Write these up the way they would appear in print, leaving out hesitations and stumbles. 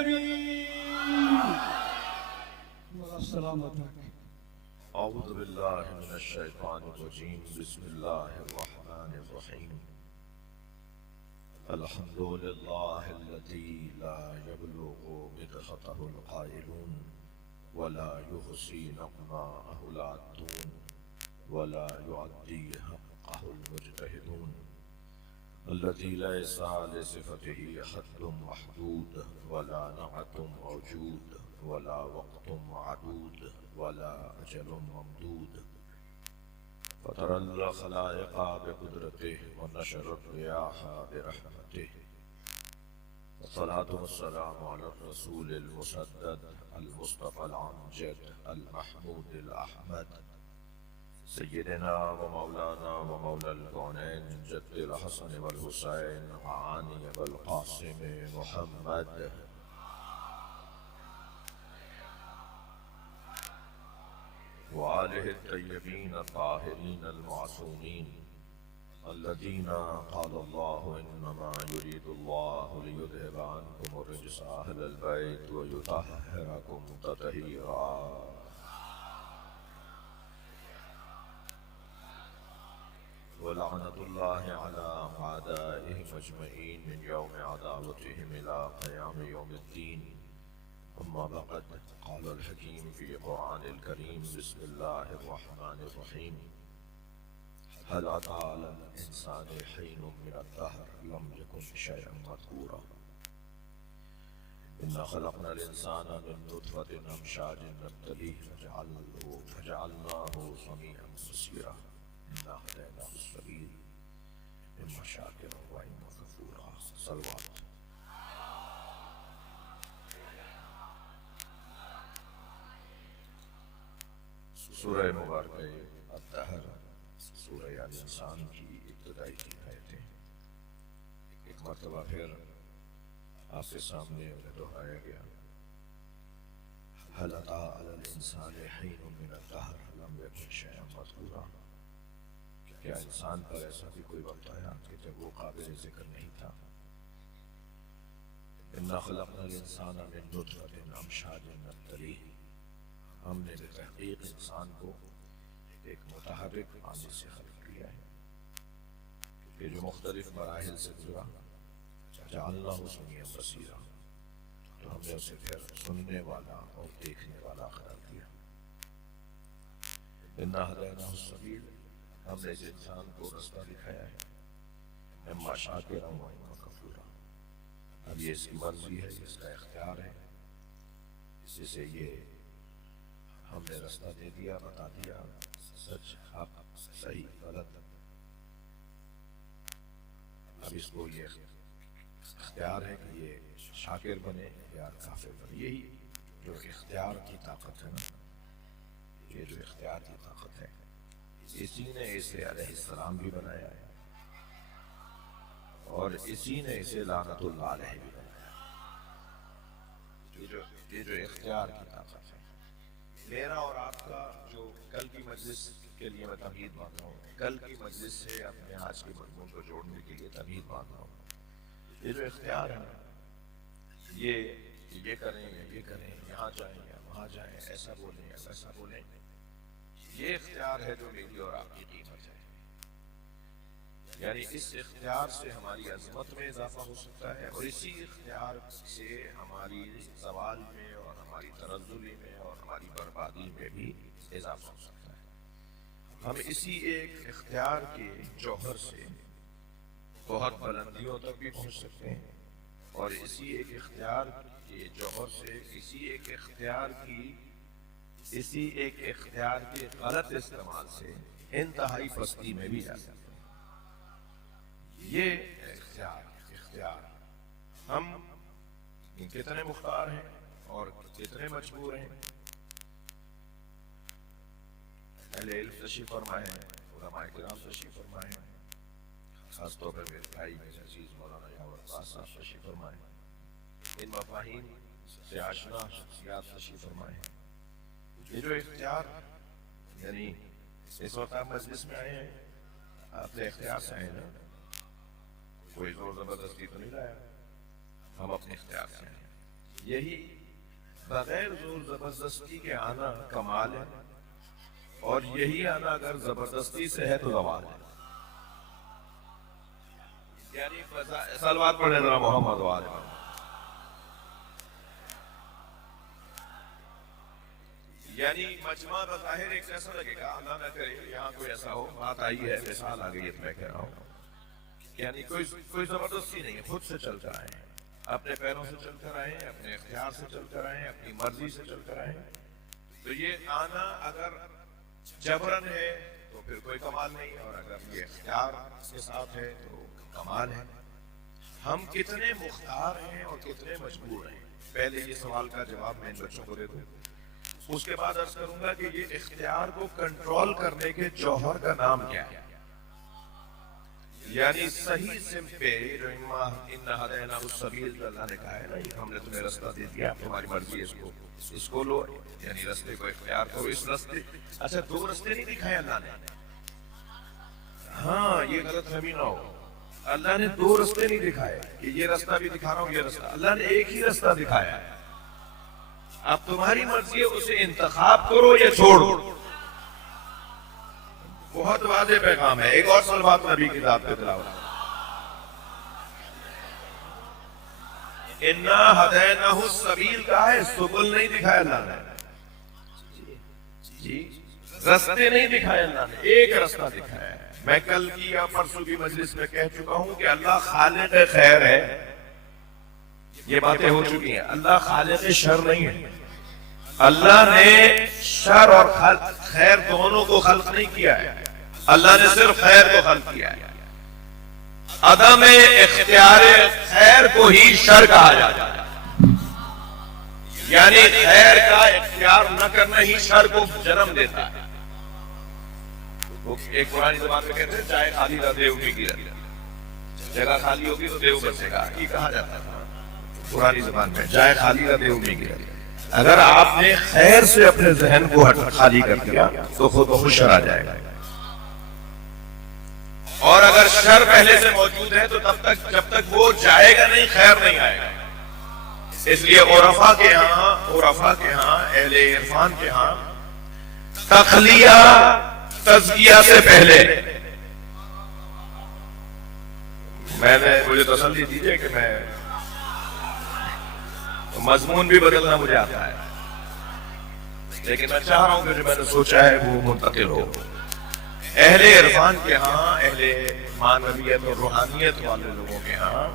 کریم سلامت رکھے۔ اعوذ باللہ من الشیطان الرجیم بسم اللہ الرحمن الرحیم الحمد للہ الذی لا یبلغ مدحتہ القائلون ولا یحصی نغماءہ العادون ولا يعدي حقه المجتهدون الذي ليس لصفته حد محدود ولا نعت موجود ولا وقت معدود ولا أجل ممدود فطر الخلائق بقدرته ونشر الرياح برحمته والصلاة والسلام على الرسول المسدد المصطفى الأمجد المحمود الأحمد سيدنا ومولانا ومولى الكونين جد الحسن والحسين وعاني والقاسم محمد وآله الطيبين الطاهرين المعصومين الذين قال الله إنما يريد الله ليذهب عنكم الرجس أهل البيت ويطهركم تطهيرا ولعنة الله على أعدائهم أجمعين من يوم عداوتهم إلى قيام يوم الدين أما بعد قال الحكيم في القرآن الكريم بسم الله الرحمن الرحيم هل أتى على الإنسان حين من الدهر لم يكن شيئا مذكورا إنا خلقنا الإنسان من نطفة أمشاج نبتليه فجعلناه سميعا بصيرا إنا هديناه السبيل إما شاكرا وإما كفورا صلوات سورہ مبارکہ الدہر سورہ الانسان کی ابتدائی کی آیتیں ایک مرتبہ پھر آپ کے سامنے دہرایا گیا هل أتى على الإنسان حين من الدهر لم يكن شيئا مذكورا کیا انسان پر ایسا بھی کوئی وقت آیا کہ جب وہ قابل ذکر نہیں تھا انا خلقنا الانسان من نطفة امشاج نبتليه ہم نے بتحقیق انسان کو ایک متحرک پانی سے خلق کیا ہے کہ جو مختلف مراحل سے گزرا جعلناه سميعا بصيرا تو ہم نے اسے پھر سننے والا اور دیکھنے والا قرار دیا انا هديناه السبيل ہم نے اس انسان کو رستہ دکھایا ہے اما شاکرا و اما کفورا اب یہ اس کی مرضی ہے اس کا اختیار ہے جسے یہ ہم نے رستہ دے دیا بتا دیا سچ حق صحیح غلط اب اس کو یہ اختیار ہے کہ یہ شاکر بنے یا کافر بنے یہی جو اختیار کی طاقت ہے نا یہ جو اختیار کی طاقت ہے اسی نے اسے علیہ السلام بھی بنایا ہے اور اسی نے اسے لعنت اللہ علیہ بھی بنایا یہ جو اختیار کی طاقت ہے میرا اور آپ کا جو کل کی مجلس کے لیے میں تمہید مانتا ہوں کل کی مجلس سے اپنے آج کے مضمون کو جوڑنے کے لیے تمہید مانتا ہوں یہ جو اختیار ہے یہ کریں یا یہ کریں یہاں جائیں یا وہاں جائیں ایسا بولیں یا ویسا بولیں یہ اختیار ہے جو میری اور آپ کی قیمت ہے یعنی اس اختیار سے ہماری عظمت میں اضافہ ہو سکتا ہے اور اسی اختیار سے ہماری زوال میں اور ہماری تنزلی میں اور ہماری بربادی میں بھی اضافہ ہو سکتا ہے ہم اسی ایک اختیار کے جوہر سے بہت بلندیوں تک بھی پہنچ سکتے ہیں اور اسی ایک اختیار کے جوہر سے اسی ایک اختیار کے غلط استعمال سے انتہائی پستی میں بھی جا سکتے ہیں یہ اختیار ہم کتنے مختار ہیں اور کتنے مجبور ہیں اہل علم تشریف فرمائے ہیں علماء کرام تشریف فرمائے ہیں خاص طور پر میرے بھائی میرے عزیز مولانا یاور عباس صاحب تشریف فرمائے ہیں ان مفاہیم سے آشنا شخصیات تشریف فرمائے ہیں یہ جو اختیار یعنی اس وقت آپ مجلس میں آئے ہیں اپنے اختیار سے آئے نا کوئی زور زبردستی تو نہیں لایا ہم اپنے اختیار سے آئے ہیں یہی بغیر زور زبردستی کے آنا کمال ہے، اور یہی آنا اگر زبردستی سے ہے تو زوال ہے. یعنی سلوات پڑھنے ذرا محمد وآل محمد. یعنی مجمع بظاہر ایک جیسا لگے گا، اللہ نہ کرے یہاں کوئی ایسا ہو، بات آئی ہے، مثال آ گئی ہے، میں کہہ رہا ہوں یعنی کوئی زبردستی نہیں ہے، خود سے چل کر آئے ہیں، اپنے پیروں سے چل کر آئے ہیں، اپنے اختیار سے چل کر آئے ہیں، اپنی مرضی سے چل کر آئے ہیں. تو یہ آنا اگر جبرن ہے تو پھر کوئی کمال نہیں، اور اگر یہ اختیار کے ساتھ ہے تو کمال ہے. ہم کتنے مختار ہیں اور کتنے مجبور ہیں؟ پہلے یہ سوال کا جواب میں ان بچوں کو دے دوں، اس کے بعد عرض کروں گا کہ یہ اختیار کو کنٹرول کرنے کے جوہر کا نام کیا ہے. یعنی صحیح سمت پہ جو اِنَّا هَدَيْنَاهُ السَّبِيلَ اللہ نے کہا ہے نا، ہم نے تمہیں رستہ دے دیا، تمہاری مرضی ہے، اس کو لو، یعنی رستے کو اختیار کرو. اس رستے، اچھا دو رستے نہیں دکھائے اللہ نے، ہاں یہ غلط فہمی نہ ہو، اللہ نے دو رستے نہیں دکھائے کہ یہ رستہ بھی دکھا رہا ہوں، یہ رستہ، اللہ نے ایک ہی رستہ دکھایا ہے. اب تمہاری مرضی ہے، اسے انتخاب کرو یا چھوڑو. بہت واضح پیغام ہے. ایک اور صلوات نبی کی ذات پہ تلاوت. اِنَّا هَدَيْنَاهُ السَّبِيلَ کہا ہے، سبل نہیں دکھایا اللہ نے، جی رستے نہیں دکھائے اللہ نے، ایک رستہ دکھایا ہے. میں کل کی یا پرسوں کی مجلس میں کہہ چکا ہوں کہ اللہ خالق خیر ہے، یہ باتیں ہو چکی ہیں. اللہ خالق شر نہیں ہے. اللہ نے شر اور خیر دونوں کو خلق نہیں کیا ہے، اللہ نے صرف خیر کو خلق کیا ہے. عدم اختیار خیر کو ہی شر کہا جاتا ہے، یعنی خیر کا اختیار نہ کرنا ہی شر کو جنم دیتا ہے. ایک پرانی زبان میں کہتے ہیں چاہے خالی رہ دیو بھی گرا، جگہ خالی ہوگی تو دیو بچے گا، یہ کہا جاتا تھا پرانی زبان میں، چاہے خالی رہ دیو بھی گرا. اگر آپ نے خیر سے اپنے ذہن کو خالی کر دیا تو خود بخود شر آ جائے گا، اور اگر شر پہلے سے موجود ہے تو تب تک جب تک وہ جائے گا نہیں، خیر نہیں آئے گا. اس لیے عرفاء کے ہاں اہل عرفان کے ہاں تخلیہ تزکیہ سے پہلے، مجھے تسلی دیجئے کہ میں مضمون بھی بدلنا مجھے آتا ہے، لیکن میں چاہ رہا ہوں کہ جو میں نے سوچا ہے وہ منتقل ہو. اہل عرفان کے ہاں، اہل معنویت اور روحانیت والے لوگوں کے ہاں،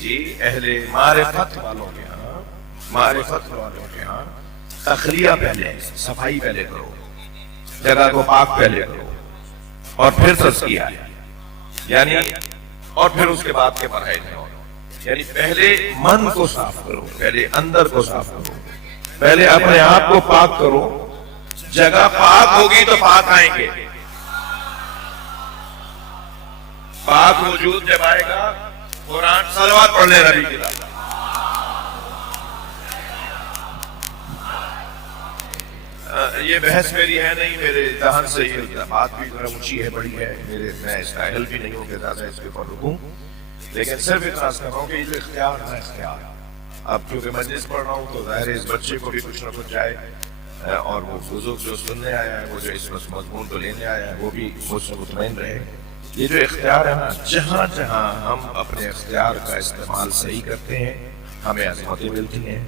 جی اہل معرفت والوں کے ہاں، معرفت والوں کے ہاں تخلیہ پہلے، صفائی پہلے کرو، جگہ کو پاک پہلے کرو، اور پھر تزکیہ، یعنی اور پھر اس کے بعد کے مراحل میں، یعنی پہلے من کو صاف کرو، پہلے اندر کو صاف کرو، پہلے اپنے آپ کو پاک کرو. جگہ پاک ہوگی تو پاک آئیں گے. پاک وجود جب آئے گا، قرآن صلوات پڑھنے نبی کی ذات. یہ بحث میری ہے نہیں، میرے ذہن سے یہ بات بھی ذرا اونچی ہے، بڑی ہے، میں اس قائل بھی نہیں ہوں کہ زیادہ اس کے پر رکوں، لیکن صرف اعتراض کر رہا ہوں کہ یہ جو اختیار ہے، اختیار اب کیونکہ مجلس پڑھ رہا ہوں تو ظاہر ہے اس بچے کو بھی کچھ نہ کچھ جائے، اور وہ بزرگ جو سننے آیا ہے، وہ جو اس مضمون کو لینے آیا ہے، وہ بھی مجھ سے مطمئن رہے. یہ جو اختیار ہے نا، جہاں جہاں ہم اپنے اختیار کا استعمال صحیح کرتے ہیں ہمیں عظمتیں ملتی ہیں،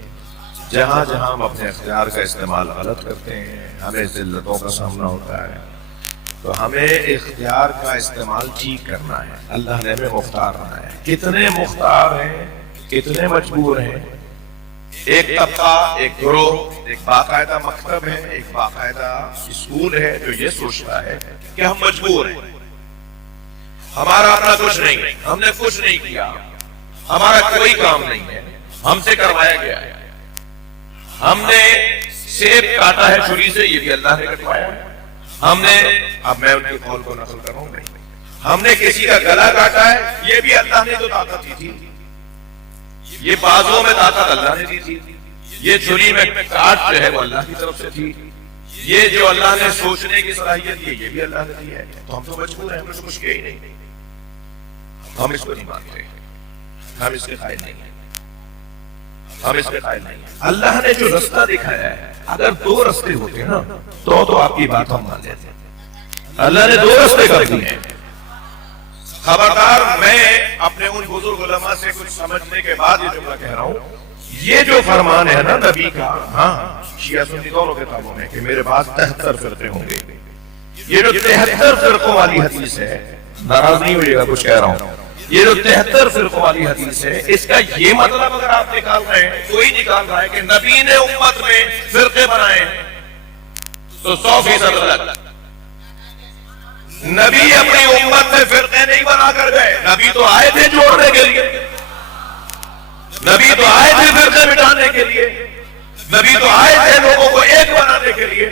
جہاں جہاں ہم اپنے اختیار کا استعمال غلط کرتے ہیں ہمیں ذلتوں کا سامنا ہوتا ہے. تو ہمیں اختیار کا استعمال ٹھیک کرنا ہے. اللہ نے ہمیں مختار بنایا ہے. کتنے مختار ہیں، کتنے مجبور ہیں. ایک طبقہ، ایک گروہ، ایک باقاعدہ مکتب ہے، ایک باقاعدہ اسکول ہے جو یہ سوچتا ہے کہ ہم مجبور ہیں، ہمارا اپنا کچھ نہیں ہے، ہم نے کچھ نہیں کیا، ہمارا کوئی کام نہیں ہے، ہم سے کروایا گیا ہے، ہم نے سیب کاٹا ہے چھری سے، یہ بھی اللہ نے کٹوایا ہے، ہم نے، اب میں ان کے قول کو نقل کر رہا ہوں، ہم نے کسی کا گلا کاٹا ہے، یہ بھی اللہ نے تو طاقت دی تھی، یہ بازوں میں طاقت اللہ نے دی تھی، یہ چھری میں کاٹ جو ہے وہ اللہ کی طرف سے تھی، یہ جو اللہ نے سوچنے کی صلاحیت دی یہ بھی اللہ نے دی ہے. تو ہم تو مجبور ہیں، ہم نے کچھ کیا ہی نہیں، ہم اس کو نہیں مانتے، ہم اس کے قائل نہیں ہیں. ہم اس کے قائل نہیں ہیں. اللہ نے جو رستہ دکھایا ہے, اگر دو رستے ہوتے نا تو آپ کی بات ہم مان لیتے. اللہ نے دو رستے کر دیے ہیں. خبردار, میں اپنے ان بزرگ علماء سے کچھ سمجھنے کے بعد یہ جملہ کہہ رہا ہوں. یہ جو فرمان ہے نا نبی کا, ہاں شیعہ سنی دونوں کتابوں میں کہ میرے پاس 73 فرقے ہوں گے, یہ جو 73 فرقوں والی حدیث ہے, ناراض نہیں ہوئیے گا کچھ کہہ رہا ہوں, یہ جو 73 فرقوں والی حدیث ہے, اس کا یہ مطلب اگر آپ نکال رہے ہیں, کوئی نکال رہا ہے کہ نبی نے امت میں فرقے بنائے تو 100% غلط. نبی اپنی امت میں فرقے نہیں بنا کر گئے, نبی تو آئے تھے جوڑنے کے لیے, نبی تو آئے تھے فرقے مٹانے کے لیے, نبی تو آئے تھے لوگوں کو ایک بنانے کے لیے.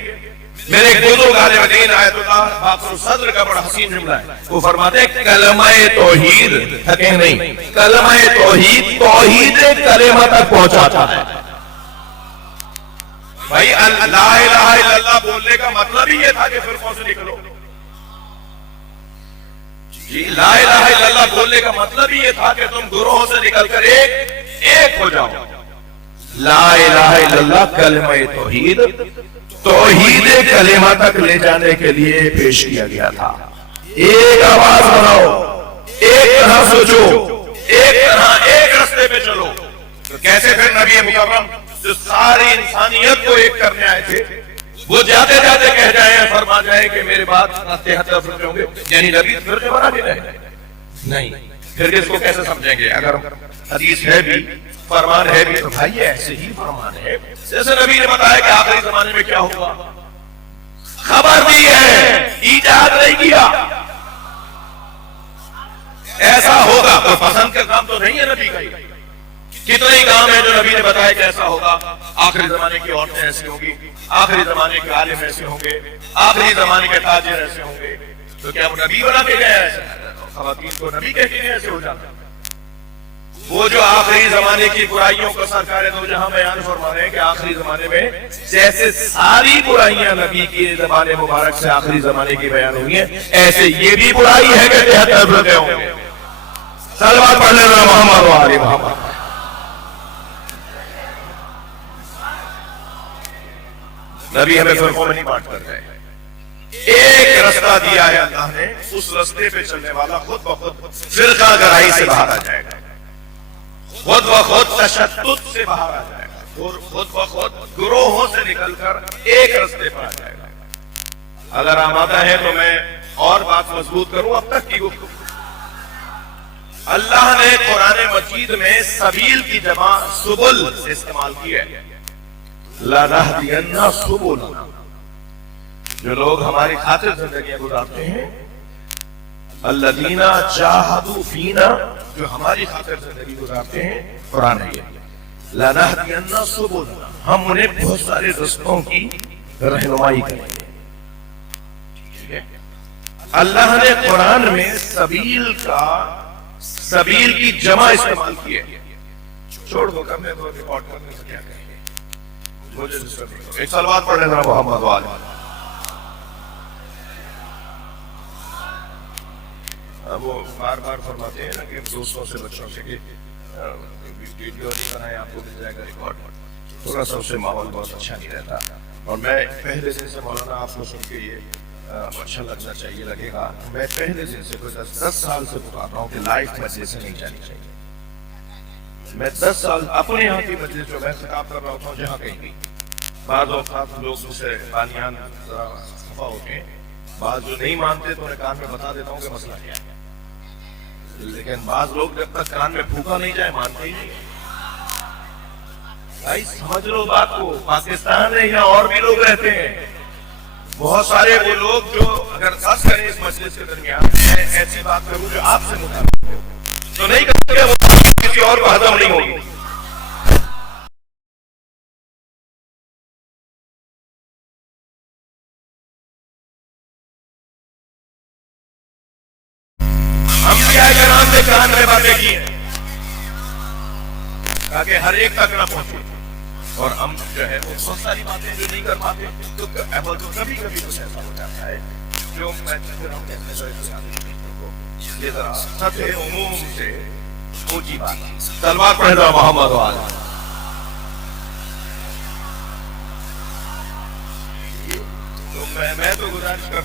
میرے ایک بزرگ عالم دین آیت اللہ باقر الصدر کا بڑا حسین جملہ ہے, وہ فرماتے ہیں کلمہ توحید, تھکیں نہیں, کلمہ توحید توحید کلمہ تک پہنچاتا ہے. بھائی لا الہ الا اللہ بولنے کا مطلب ہی یہ تھا کہ فرقوں سے نکلو. جی لا الہ الا اللہ بولنے کا مطلب ہی یہ تھا کہ تم گروہوں سے نکل کر ایک ہو جاؤ. لا الہ الا اللہ کلمہ توحید توحید کلمہ تک لے جانے کے لیے پیش کیا گیا تھا. ایک آواز بناؤ, ایک طرح سوچو, ایک طرح ایک رستے پہ چلو. تو کیسے پھر نبی مکرم جو ساری انسانیت کو ایک کرنے آئے تھے, وہ جاتے جاتے کہہ جائیں, فرما جائیں کہ میرے بعد 73 فرقے ہوں گے, یعنی نبی فرقے بنا بھی نہیں. پھر اس کو کیسے سمجھیں گے؟ اگر حدیث ہے بھی, فرمان ہے بھی, تو بھائی ایسے ہی فرمان ہے جیسے نبی نے بتایا کہ آخری زمانے میں کیا ہوگا, خبر دی ہے, ایجاد نہیں کیا. ایسا ہوگا, کوئی پسند کا کام تو نہیں ہے نبی کا. کتنے ہی کام ہے جو نبی نے بتایا کہ ایسا ہوگا. آخری زمانے کی عورتیں ایسی ہوں گی, آخری زمانے کے عالم ایسے ہوں گے, آخری زمانے کے تاجر ایسے ہوں گے. تو کیا وہ نبی بنا کے گئے ایسے؟ خواتین کو نبی کہتے ہیں ایسے ہو جاتا. وہ جو آخری زمانے کی برائیوں کو سرکار دو جہاں بیان فرما رہے ہیں کہ آخری زمانے میں جیسے ساری برائیاں نبی کی زبان مبارک سے آخری زمانے کی بیان ہوئی ہیں, ایسے یہ بھی برائی ہے کہ 73 فرقے ہوں گے. صلوات پڑھ لینا محمد و آل محمد. نبی ہمیں فرقوں میں نہیں بانٹ کر گئے, ایک رستہ دیا ہے اللہ نے, اس رستے پہ چلنے والا خود بخود فرقہ گرائی سے باہر آ جائے گا, خود بخود تشدد سے باہر آ جائے گا, خود بخود گروہوں سے نکل کر ایک رستے پر آ جائے گا. اگر آمادہ ہے تو میں اور بات مضبوط کروں اب تک کی گفتگو. اللہ نے قرآن مجید میں سبیل کی جمع سبل سے استعمال کی ہے. لَنَهْدِيَنَّ سُبُلَنَا, جو لوگ ہماری خاطر زندگیاں گزارتے ہیں, الَّذِينَ جَاهَدُوا فِينَا, جو ہماری خاطر زندگی گزارتے ہیں, قرآن ہے یہ. لَنَهْدِيَنَّ سُبُلَنَا, ہم انہیں بہت سارے رستوں کی رہنمائی کریں گے. اللہ نے قرآن میں سبیل کی جمع استعمال کی ہے. چھوڑ دو, کرنے دو, ریکارڈ کرنے سے کیا کہیں گے. ایک صلوات پڑھ لینا محمد و آل. وہ بار بار فرماتے ہیں نا کہ دوستوں سے بچوں سے کہ ویڈیو نہیں بنائے, آپ کو مل جائے گا ریکارڈ. تھوڑا سا اس سے ماحول بہت اچھا نہیں رہتا. اور میں پہلے دن سے مولانا آپ کو سن کے یہ اچھا لگنا چاہیے, لگے گا. میں پہلے دن سے کوئی 10 سال سے بتا رہا ہوں کہ لائف مجلس سے نہیں جانی چاہیے. میں 10 سال اپنے یہاں کی مجلس جو میں خطاب کر رہا ہوتا ہوں, جہاں کہیں بھی بعض اوقات لوگ مجھ سے بانیان ذرا خفا ہوتے ہیں, بعض جو نہیں مانتے تو انہیں کان میں بتا دیتا ہوں کہ مسئلہ کیا ہے. لیکن بعض لوگ جب تک کان میں پھونکا نہیں جائے مانتے ہی نہیں. بھائی سمجھ لو بات کو, پاکستان ہے یا اور بھی لوگ رہتے ہیں, بہت سارے وہ لوگ جو اگر فرض کریں اس مجلس کے درمیان میں ایسی بات کروں جو آپ سے متعلق ہو تو نہیں کرتے, وہ کسی اور کو ہضم نہیں ہوگی. انبیاء کرام نے کان میں باتیں کی ہیں تاکہ ہر ایک تک نہ پہنچے, اور ہم جو ہے وہ بہت ساری باتیں جو نہیں کر پاتے, تو کبھی کبھی کچھ ایسا ہو جاتا ہے جو میں یہ ذرا سطح عموم سے اونچی بات. تلوار پڑھ رہا محمد و آل.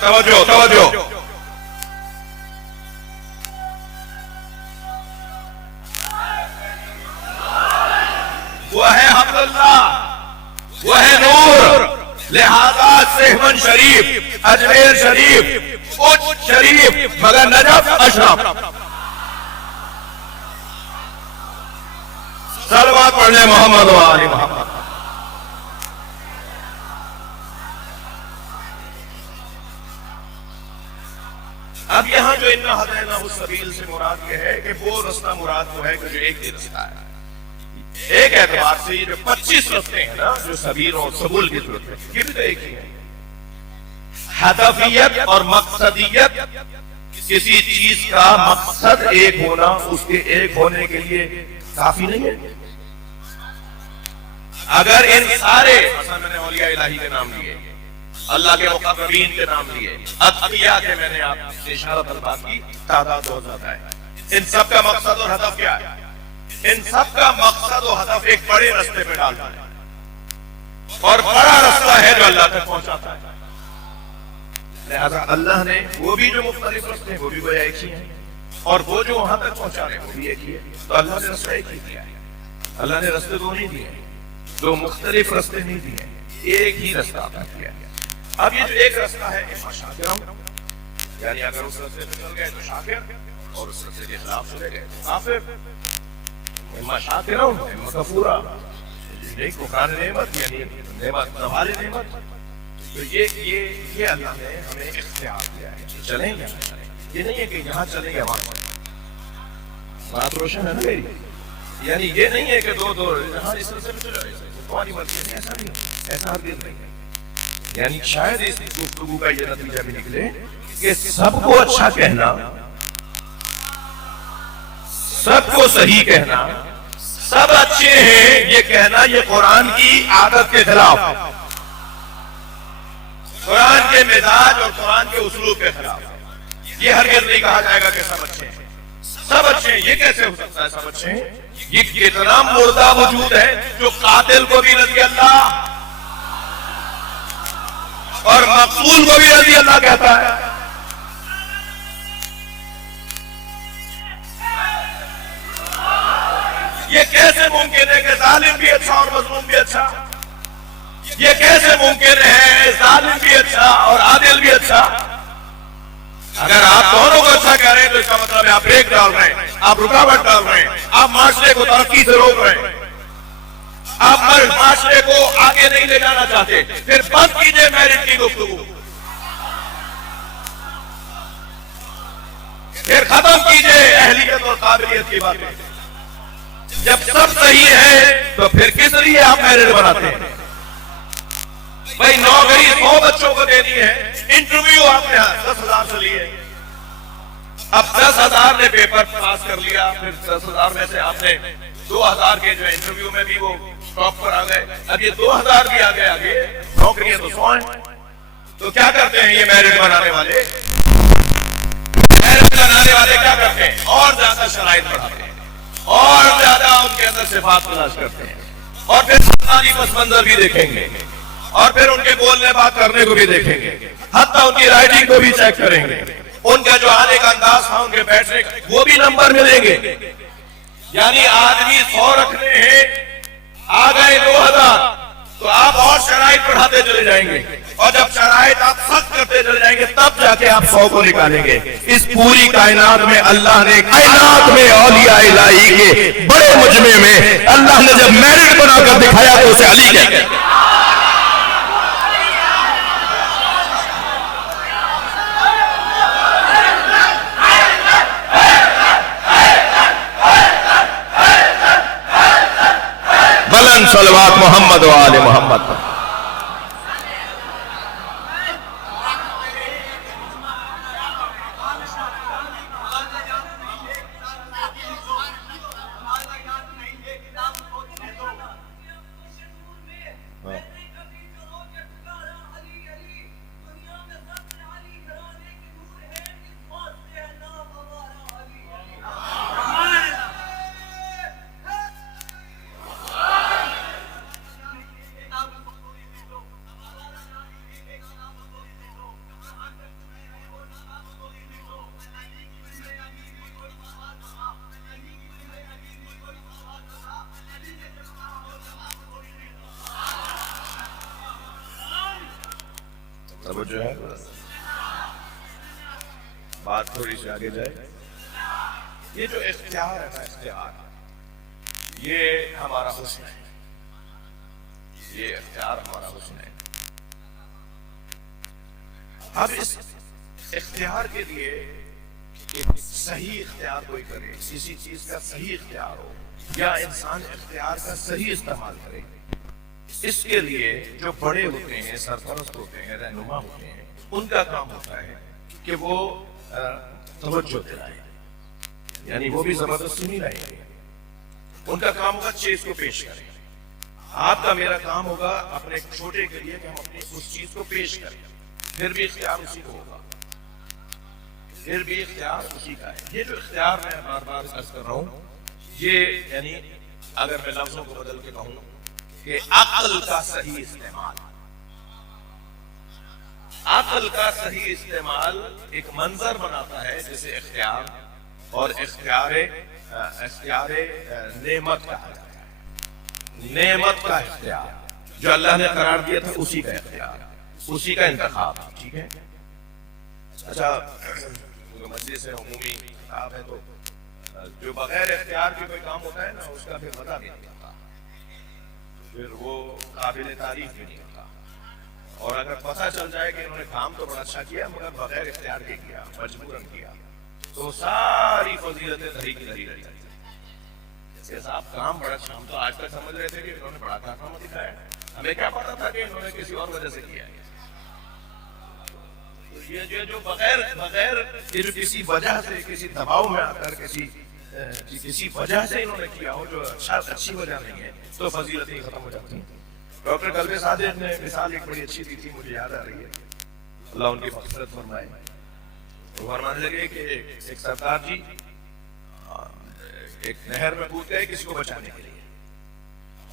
توجہ توجہ. وہ ہے حبلاللہ، وہ ہے نور. لہذا سہمن شریف، اجمیر شریف، اچ شریف، مگر نجف اشرف. صلوات پڑھنے محمد و آل محمد. اب یہاں جو اِنَّا ہَدَيْنَاهُ السَّبِيلَ سے مراد یہ ہے کہ وہ رستہ مراد وہ ہے کہ جو ایک ہی رستہ ہے. ایک اعتبار سے یہ جو 25 رستے ہیں نا جو سبیل اور سبل کی صورت ہے، یہ بھی تو ایک ہی ہے. ہدفیت اور مقصدیت، کسی چیز کا مقصد ایک ہونا اس کے ایک ہونے کے لیے کافی نہیں ہے. اگر ان سارے، مثلا میں نے اولیاء الہی کے نام لیے، اللہ کے مقربین کے نام لیے، اتقیاء کے میں نے آپ سے اشارہ پر بات کی، تعداد بہت زیادہ ہے. ان سب کا مقصد اور ہدف کیا ہے؟ ان سب کا مقصد و ہدف ایک بڑے رستے پہ ڈالنا ہے، اور بڑا رستہ ہے جو اللہ تک پہنچاتا ہے. لہذا اللہ نے وہ بھی جو مختلف رستے ہیں وہ بھی گویا ایک ہی ہیں، اور وہ جو وہاں تک پہنچا رہے ہیں وہ بھی ایک ہی ہے. تو اللہ نے رستہ ایک ہی دیا ہے. اللہ نے رستے دو نہیں دیے، دو مختلف رستے نہیں دیے، ایک ہی رستہ عطا کیا ہے. اب یہ جو ایک رستہ ہے اما شاکرا، یعنی اگر اس رستے پہ چل گئے تو شاکر، اور اس رستے کے خلاف چلے گئے تو کافر. اما شاکرا اما کفورا، ایک مکان نعمت یعنی نعمت نوال نعمت. تو یہ اللہ نے ہمیں اختیار دیا ہے کہ چلیں یا نہ چلیں. یہ نہیں ہے کہ یہاں چلیں یا وہاں چلیں. بات روشن ہے نا میری؟ یعنی یہ نہیں ہے کہ دو جہاں اس رستے پہ چلے تمہاری مرضی ہے، ایسا نہیں ہے، ایسا ہرگز نہیں ہے. یعنی شاید اس گفتگو کا یہ نتیجہ بھی نکلے کہ سب کو اچھا کہنا، سب کو صحیح کہنا، سب اچھے ہیں یہ کہنا، یہ قرآن کی عادت کے خلاف ہے، قرآن کے مزاج اور قرآن کے اسلوب کے خلاف ہے. یہ ہرگز نہیں کہا جائے گا کہ سب اچھے ہیں، سب اچھے ہیں. یہ کیسے ہو سکتا ہے سب اچھے ہیں؟ یہ کتنا مردہ وجود ہے جو قاتل کو بھی رضی اللہ اور مقتول کو بھی رضی اللہ کہتا ہے. یہ کیسے ممکن ہے کہ ظالم بھی اچھا اور مظلوم بھی اچھا؟ یہ کیسے ممکن ہے ظالم بھی اچھا اور عادل بھی اچھا؟ اگر آپ دونوں کو اچھا کہہ رہے ہیں تو اس کا مطلب ہے آپ بریک ڈال رہے ہیں، آپ رکاوٹ ڈال رہے ہیں، آپ معاشرے کو ترقی سے روک رہے ہیں، آپ معاشرے کو آگے نہیں لے جانا چاہتے. پھر بند کیجئے میرٹ کی گفتگو، پھر ختم کیجئے اہلیت اور قابلیت کی باتیں. جب سب صحیح ہے تو پھر کس لیے آپ میرٹ بناتے ہیں؟ بھائی نوکری 100 بچوں کو دینی ہے، انٹرویو آپ نے 10,000 سے لیے، اب 10,000 نے پیپر پاس کر لیا، پھر 10,000 میں سے آپ نے 2,000 کے جو انٹرویو میں بھی وہ ٹاپ پر آ گئے. اب یہ 2,000 بھی آگے نوکریاں تو 100 ہیں. تو کیا کرتے ہیں یہ میرٹ بنانے والے؟ میرٹ بنانے والے کیا کرتے ہیں؟ اور زیادہ شرائط بڑھاتے ہیں، اور زیادہ ان کے اندر صفات تلاش کرتے ہیں، اور پھر سماجی پس منظر بھی دیکھیں گے، اور پھر ان کے بولنے بات کرنے کو بھی دیکھیں گے، حتیٰ ان کی رائٹنگ کو بھی چیک کریں گے، ان کا جو آنے کا انداز تھا، ان کے بیٹھنے کا وہ بھی نمبر ملیں گے. یعنی آدمی 100 رکھنے ہیں، آ گئے 2,000 تو آپ اور شرائط بڑھاتے چلے جائیں گے، اور جب شرائط آپ سخت کرتے چلے جائیں گے تب جا کے آپ 100 کو نکالیں گے. اس پوری کائنات میں اللہ نے کائنات میں اولیاء الہی کے بڑے مجمع میں اللہ نے جب میرٹ بنا کر دکھایا تو اسے علی کہتے ہیں. بلند صلوات محمد و آل محمد. توجہ ہے؟ بات تھوڑی سی آگے جائے. یہ جو اختیار ہے نا، اختیار یہ ہمارا حسن ہے. یہ اختیار ہمارا حسن ہے. اب اس اختیار کے لیے ایک صحیح اختیار کوئی کرے، کسی چیز کا صحیح اختیار ہو، یا انسان اختیار کا صحیح استعمال کرے. اس کے لیے جو بڑے ہوتے ہیں، سرپرست ہوتے ہیں، رہنما ہوتے ہیں، ان کا کام ہوتا ہے کہ وہ توجہ دلائیں. یعنی وہ بھی زبردستی نہیں رہیں گے. ان کا کام ہوگا چیز کو پیش کریں. آپ کا میرا کام ہوگا اپنے چھوٹے کے لیے کہ ہم اپنی اس چیز کو پیش کریں. پھر بھی اختیار اسی کو ہوگا، پھر بھی اختیار اسی کا ہے. یہ جو اختیار میں بار بار عرض کر رہا ہوں، یہ یعنی اگر میں لفظوں کو بدل کے کہوں کہ عقل کا صحیح استعمال. عقل کا صحیح استعمال ایک منظر بناتا ہے جسے اختیار اور اختیار نعمت کہا جاتا ہے. نعمت کا اختیار جو اللہ نے قرار دیا تھا، اسی کا اختیار، اسی کا انتخاب. ٹھیک ہے. اچھا، مجلس عمومی کتاب ہے تو جو بغیر اختیار کے کوئی کام ہوتا ہے نا، اس کا پھر پتہ بھی نہیں ہوتا، پھر وہ قابل تعریف بھی نہیں ہوتا. اور اگر پتہ چل جائے کہ انہوں نے کام تو بڑا اچھا کیا مگر بغیر اختیار کے کیا، مجبوراً کیا، تو ساری فضیلتیں دھری کی دھری رہی. جیسے صاحب کام بڑا اچھا، ہم تو آج تک سمجھ رہے تھے کہ انہوں نے بڑا کارنامہ دکھایا، ہمیں کیا پتا تھا کہ انہوں نے کسی اور وجہ سے کیا ہے. یہ جو بغیر یہ جو کسی وجہ سے، کسی دباؤ میں آ کر کسی وجہ سے انہوں نے کیا ہو جو اچھی وجہ نہیں ہے، تو فضیلتیں ختم ہو جاتی ہیں. ڈاکٹر قلبِ صادق نے مثال ایک بڑی اچھی دی تھی، مجھے یاد آ رہی ہے، اللہ ان کی مغفرت فرمائے. وہ فرمانے لگے کہ ایک سردار جی ایک نہر میں کود گئے کسی کو بچانے کے لیے.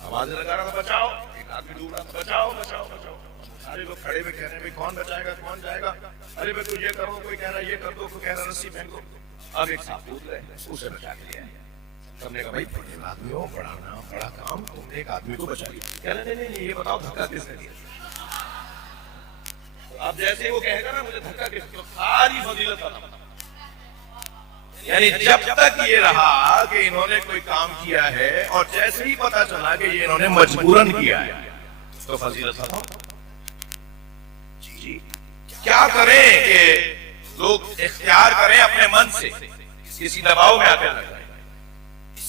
آوازیں لگا رہا تھا بچاؤ، ایک آدمی ڈوب رہا تھا بچاؤ بچاؤ بچاؤ. سارے لوگ کھڑے ہوئے کہہ رہے ہیں کون بچائے گا کون جائے گا. ارے بھائی تو یہ کرو، کوئی کہہ رہا ہے یہ کر دو، کوئی کہہ رہا رسی پھینکو. اب ایک صاحب کود گئے، اسے بچا کے لیا. سب نے کہا بھائی بڑے آدمی ہو، بڑا کام، تم نے ایک آدمی کو بچا لیا. کہہ رہے نہیں یہ بتاؤ دھکا کس نے دیا. اب جیسے وہ کہے گا نا مجھے دھکا کس نے، ساری فضیلت ختم. یعنی جب تک یہ رہا کہ انہوں نے کوئی کام کیا ہے اور جیسے ہی پتا چلا کہ یہ انہوں نے مجبوراً کیا ہے تو فضیلت ختم. جی کیا کریں کہ لوگ اختیار کریں اپنے من سے، کسی دباؤ میں آ کے نہ جائیں.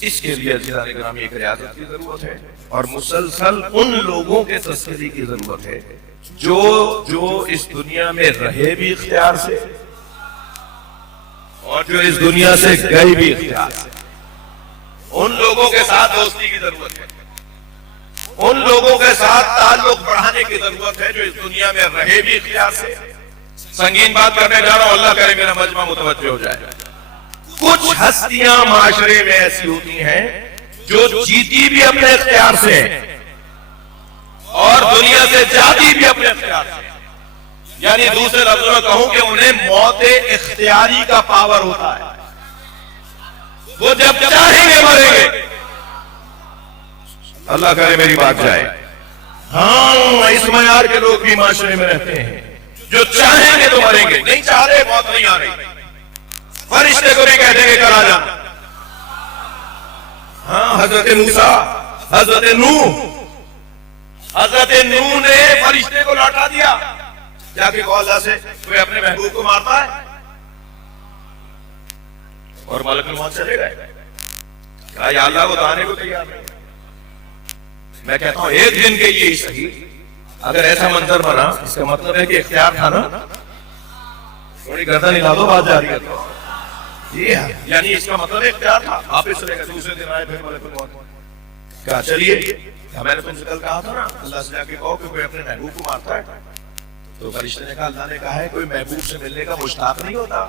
اس کے لیے عزیزان گرامی ایک ریاضت کی ضرورت ہے اور مسلسل ان لوگوں کے تذکرے کی ضرورت ہے جو اس دنیا میں رہے بھی اختیار سے اور جو اس دنیا سے گئے بھی اختیار سے. ان لوگوں کے ساتھ دوستی کی ضرورت ہے، ان لوگوں کے ساتھ تعلق بڑھانے کی ضرورت ہے جو اس دنیا میں رہے بھی اختیار سے. سنگین بات کرنے جا رہا ہوں، اللہ کرے میرا مجمع متوجہ ہو جائے. کچھ ہستیاں معاشرے میں ایسی ہوتی ہیں جو جیتی بھی اپنے اختیار سے ہیں اور دنیا سے جاتی بھی اپنے اختیار سے. یعنی دوسرے لفظوں میں کہوں کہ انہیں موت اختیاری کا پاور ہوتا ہے. وہ جب چاہیں گے مریں گے. اللہ کرے میری بات جائے. ہاں اس معیار کے لوگ بھی معاشرے میں رہتے ہیں جو چاہیں گے تو مریں گے، نہیں چاہ رہے موت نہیں آ رہی. فرشتے کو بھی کہہ دیں گے کرا جانا. ہاں حضرت موسیٰ، حضرت نوح نے فرشتے کو لوٹا دیا. جا کے کہا اللہ سے کوئی اپنے محبوب کو مارتا ہے، اور ملک الموت چلے گئے. کہا یا اللہ وہ دانے کو تیار نہیں. میں کہتا ہوں ایک دن کے لیے ہی صحیح اگر ایسا منظر بنا، اس کا مطلب ہے کہ اختیار تھا نا. تھوڑی گردن ہلا دو، بات جاری ہے تو یعنی اس کا مطلب اختیار تھا. واپس چلے گئے. دوسرے دن آئے پھر ملک الموت. کہا چلیے میں نے تم سے کل کہا تھا نا اللہ سے جا کے کہو کہ کوئی اپنے محبوب کو مارتا ہے. تو فرشتے نے کہا اللہ نے کہا ہے کوئی محبوب سے ملنے کا مشتاق نہیں ہوتا.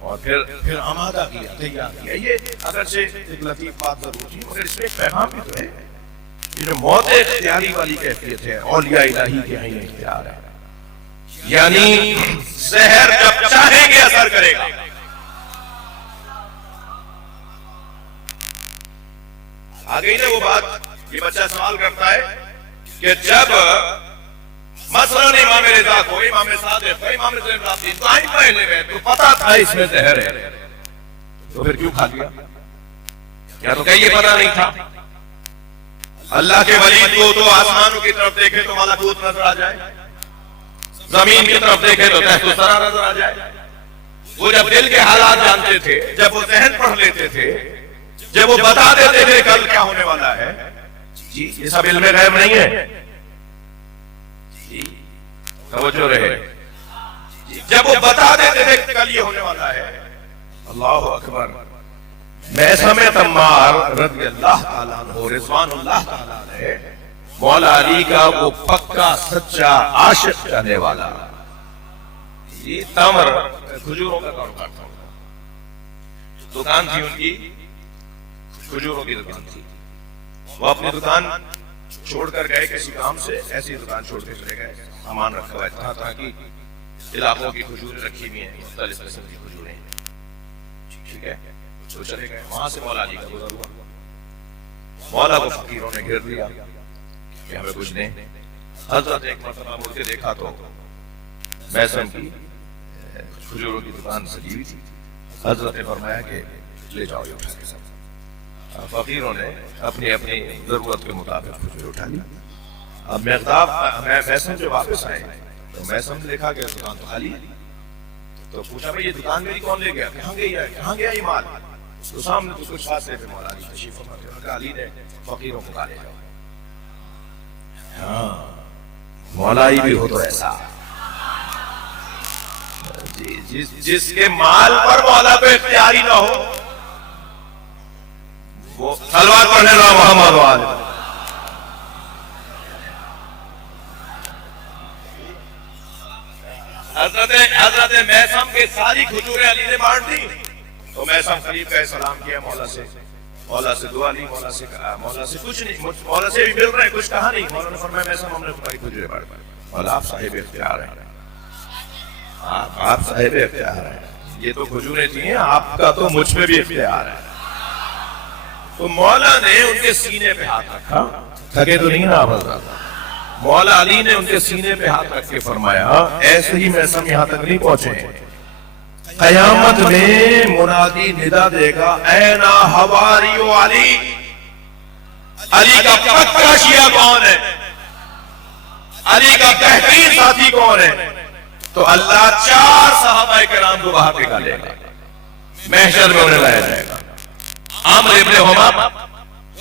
اور پھر آمادہ کیا، تیار کیا. یہ اگرچہ ایک لطیف بات ضرور تھی مگر اس میں ایک پیغام بھی تو ہے. یہ جو موت اختیاری والی کیفیت ہے اولیاء الہی کے ہیں اختیار ہے. یعنی زہر جب چاہیں گے اثر کرے گا. آگئی نا وہ بات. یہ بچہ سوال کرتا ہے کہ جب مثلاً امام رضا کو، امام صادق کو، امام زین العابدین کو آئین پہلے گئے تو پتا تھا اس میں زہر ہے، تو پھر کیوں کھا لیا؟ یا تو کہیں یہ پتا نہیں تھا؟ اللہ کے ولی کو تو آسمانوں کی طرف دیکھے تو ملکوت نظر آ جائے، زمین کی طرف دیکھے تو تحت الثری نظر آ جائے۔ وہ جب دل کے حالات جانتے تھے، جب وہ ذہن پڑھ لیتے تھے، جب وہ بتا دیتے تھے کل کیا ہونے والا ہے، جی یہ سب علم غیب نہیں ہے، جی توجہ رہے، جب وہ بتا دیتے تھے کل یہ ہونے والا ہے، اللہ اکبر۔ میثم تمار رضی اللہ تعالیٰ عنہ رضوان اللہ تعالیٰ عنہ مولا علی کا وہ پکا سچا عاشق کہنے والا، یہ تمر کھجوروں کا کاروبار تھا، دکان تھی ان کی، کھجوروں کی دکان تھی۔ وہ اپنی دکان چھوڑ کر گئے کسی کام سے، ایسی دکان چھوڑ کے چلے گئے، سامان رکھا ہوا ہے، طرح طرح کی علاقوں کی کھجوریں رکھی ہوئی ہیں، مختلف قسم کی کھجوریں، ٹھیک ہے، تو چلے گئے۔ وہاں سے مولا علی کا گزر ہوا، مولا کو فقیروں نے گھیر لیا کہ ہمیں کچھ دیں۔ حضرت ایک مرتبہ مڑ کے دیکھا تو میثم کی کھجوروں کی دکان سجی ہوئی تھی۔ حضرت نے فرمایا کہ لے جاؤ یہ اٹھا کے سب۔ فقیروں نے اپنی اپنی ضرورت کے مطابق کھجور اٹھا لی۔ اب میثم جو واپس آئے تو میثم نے دیکھا کہ دکان تو خالی، تو پوچھا بھائی یہ دکان میری کون لے گیا، کہاں گئی ہے، کہاں گیا یہ مال؟ تو سامنے تو کچھ فاصلے پہ مولا علی تشریف فرما تھے، انہوں نے کہا علی نے فقیروں کو لے جاؤ۔ ہاں مولا علی بھی ہو تو ایسا، جس کے مال پر مولا کو اختیاری نہ ہو وہ تلوار پڑھنے والا محمد وال۔ حضرت میثم کے ساری کھجوریں علی نے بانٹ دی تو میثم قریب کا سلام کیا مولا سے دعا لی، مولا سے کچھ نہیں، مولا سے بھی مل رہے ہیں، کچھ کہا نہیں۔ مولا نے فرمایا میثم ہم نے تمہاری کھجوریں بانٹ دی، مولا آپ صاحب اختیار ہیں، آپ صاحب اختیار ہیں، یہ تو کھجوریں تھیں، آپ کا تو مجھ پہ بھی اختیار ہے۔ تو مولا نے ان کے سینے پہ ہاتھ رکھا، تھکے تو نہیں نا آپ حضرات، مولا علی نے ان کے سینے پہ ہاتھ رکھ کے فرمایا ایسے ہی میثم یہاں تک نہیں پہنچے، قیامت میں منادی ندا دے گا اینا حواریو علی، علی کا پکا شیعہ کون ہے، علی کا بہترین ساتھی کون ہے؟ تو اللہ 4 صحابہ کرام کو باہر نکالے گا، محشر میں انہیں لایا جائے گا، عمرو ابن حمام،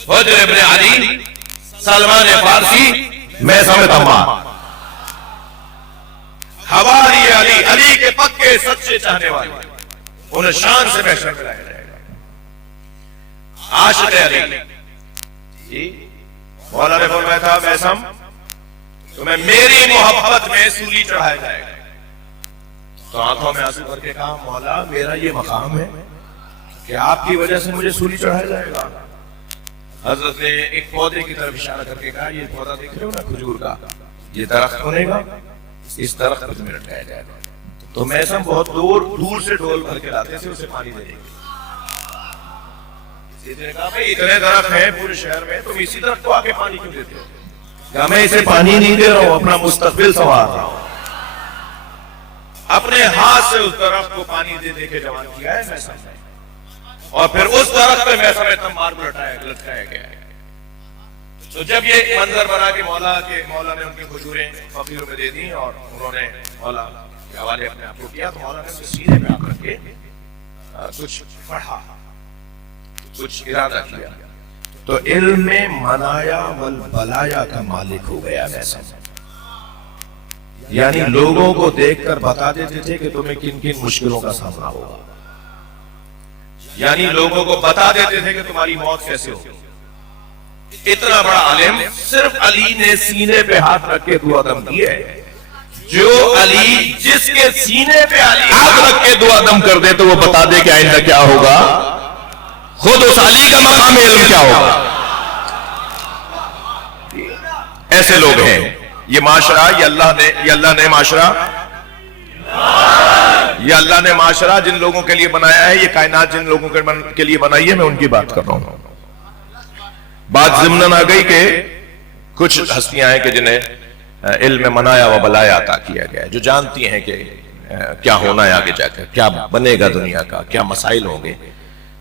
حجر ابن علی، سلمان فارسی، میثم تمار، حواری علی، علی کے پکے سچے چاہنے والے، انہیں شان سے محشر میں لایا جائے گا۔ عاشق علی، جی مولا نے فرمایا تھا میثم تمہیں میری محبت میں سولی چڑھایا جائے گا، تو آنکھوں میں آنسو کر کے کہا مولا میرا یہ مقام ہے کہ آپ کی وجہ سے مجھے سولی چڑھایا جائے گا۔ حضرت نے ایک پودے کی طرف اشارہ کر کے کہا یہ پودا دیکھ رہے ہو نا کھجور کا، یہ درخت بنے گا، اس درخت کو تمہیں لٹکایا جائے گا۔ تو میثم بہت دور سے ڈول بھر کے لاتے تھے، اسے پانی دے دیں گے۔ کسی نے کہا بھائی اتنے درخت ہیں پورے شہر میں، تم اسی درخت کو آ کے پانی کیوں دیتے ہو؟ کہا میں اسے پانی نہیں دے رہا ہوں، اپنا مستقبل سنوار رہا ہوں۔ اپنے ہاتھ سے اس درخت کو پانی دے دے کے جوان کیا ہے میثم نے، اور پھر اس درخت پہ میثم تمار کو لٹکایا گیا ہے۔ تو جب یہ منظر بنا کہ مولا نے ان کی کھجوریں فقیروں میں دے دی اور انہوں نے مولا کے حوالے اپنے آپ کو کیا، تو مولا نے ان کے سینے پہ ہاتھ رکھ کے کچھ پڑھا، کچھ ارادہ کیا، تو علم منایا والبلایا کا مالک ہو گیا میثم۔ یعنی لوگوں کو دیکھ کر بتا دیتے تھے کہ تمہیں کن کن مشکلوں کا سامنا ہوگا، یعنی لوگوں کو بتا دیتے تھے کہ تمہاری موت کیسے ہوگی۔ اتنا بڑا عالم، صرف علی نے سینے پہ ہاتھ رکھ کے دعا دم کی ہے، جو علی جس کے سینے پہ علی ہاتھ رکھ کے دعا دم کر دے تو وہ بتا دے کہ آئندہ کیا ہوگا، خود اس علی کا مقام علم کیا ہوگا۔ ایسے لوگ ہیں، یہ معاشرہ، یہ اللہ نے معاشرہ جن لوگوں کے لیے بنایا ہے، یہ کائنات جن لوگوں کے لیے بنائی ہے، میں ان کی بات کر رہا ہوں۔ بات ضمناً آ گئی کہ کچھ ہستیاں ہیں کہ جنہیں علم منایا و بلایا عطا کیا گیا ہے، جو جانتی ہیں کہ کیا ہونا ہے آگے جا کر، کیا بنے گا دنیا کا، کیا مسائل ہوں گے.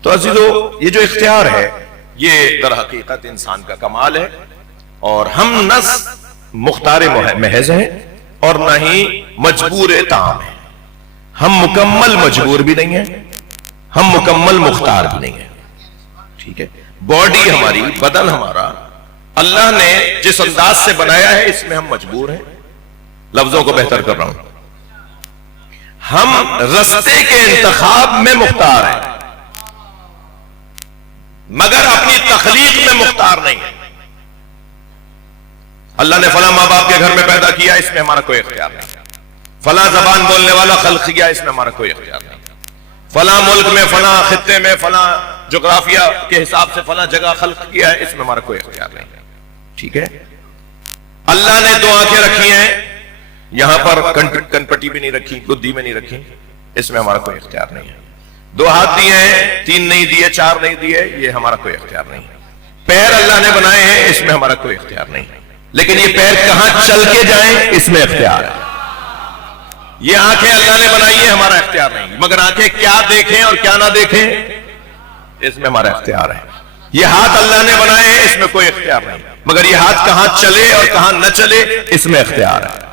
تو عزیزو، یہ جو اختیار ہے یہ در حقیقت انسان کا کمال ہے، اور ہم نہ مختار محض ہیں اور نہ ہی مجبور تام ہیں. ہم مکمل مجبور بھی نہیں ہیں، ہم مکمل مختار بھی نہیں ہیں. ٹھیک ہے، باڈی ہماری، بدن ہمارا اللہ نے جس انداز سے بنایا ہے اس میں ہم مجبور ہیں. لفظوں کو بہتر کر رہا ہوں، ہم رستے کے انتخاب میں مختار ہیں مگر اپنی تخلیق میں مختار نہیں ہیں. اللہ نے فلاں ماں باپ کے گھر میں پیدا کیا، اس میں ہمارا کوئی اختیار نہیں. فلاں زبان بولنے والا خلق کیا، اس میں ہمارا کوئی اختیار نہیں. فلاں ملک میں، فلاں خطے میں، فلاں جغرافیہ کے حساب سے فلاں جگہ خلق کیا ہے، اس میں ہمارا کوئی اختیار نہیں. ٹھیک ہے، اللہ نے دو آنکھیں رکھی ہیں، یہاں پر کنپٹی بھی نہیں رکھی، گدی میں نہیں رکھی، اس میں ہمارا کوئی اختیار نہیں ہے. دو ہاتھ دیے ہیں، 3 نہیں دیے، 4 نہیں دیے، یہ ہمارا کوئی اختیار نہیں ہے. پیر اللہ نے بنائے ہیں، اس میں ہمارا کوئی اختیار نہیں ہے. لیکن یہ پیر کہاں چل کے جائیں اس میں اختیار ہے. یہ آنکھیں اللہ نے بنائی ہیں، ہمارا اختیار نہیں، مگر آنکھیں کیا دیکھیں اور کیا نہ دیکھیں اس میں ہمارا اختیار ہے. یہ ہاتھ اللہ نے بنائے ہیں، اس میں کوئی اختیار نہیں، مگر یہ ہاتھ کہاں چلے اور کہاں نہ چلے اس میں اختیار ہے.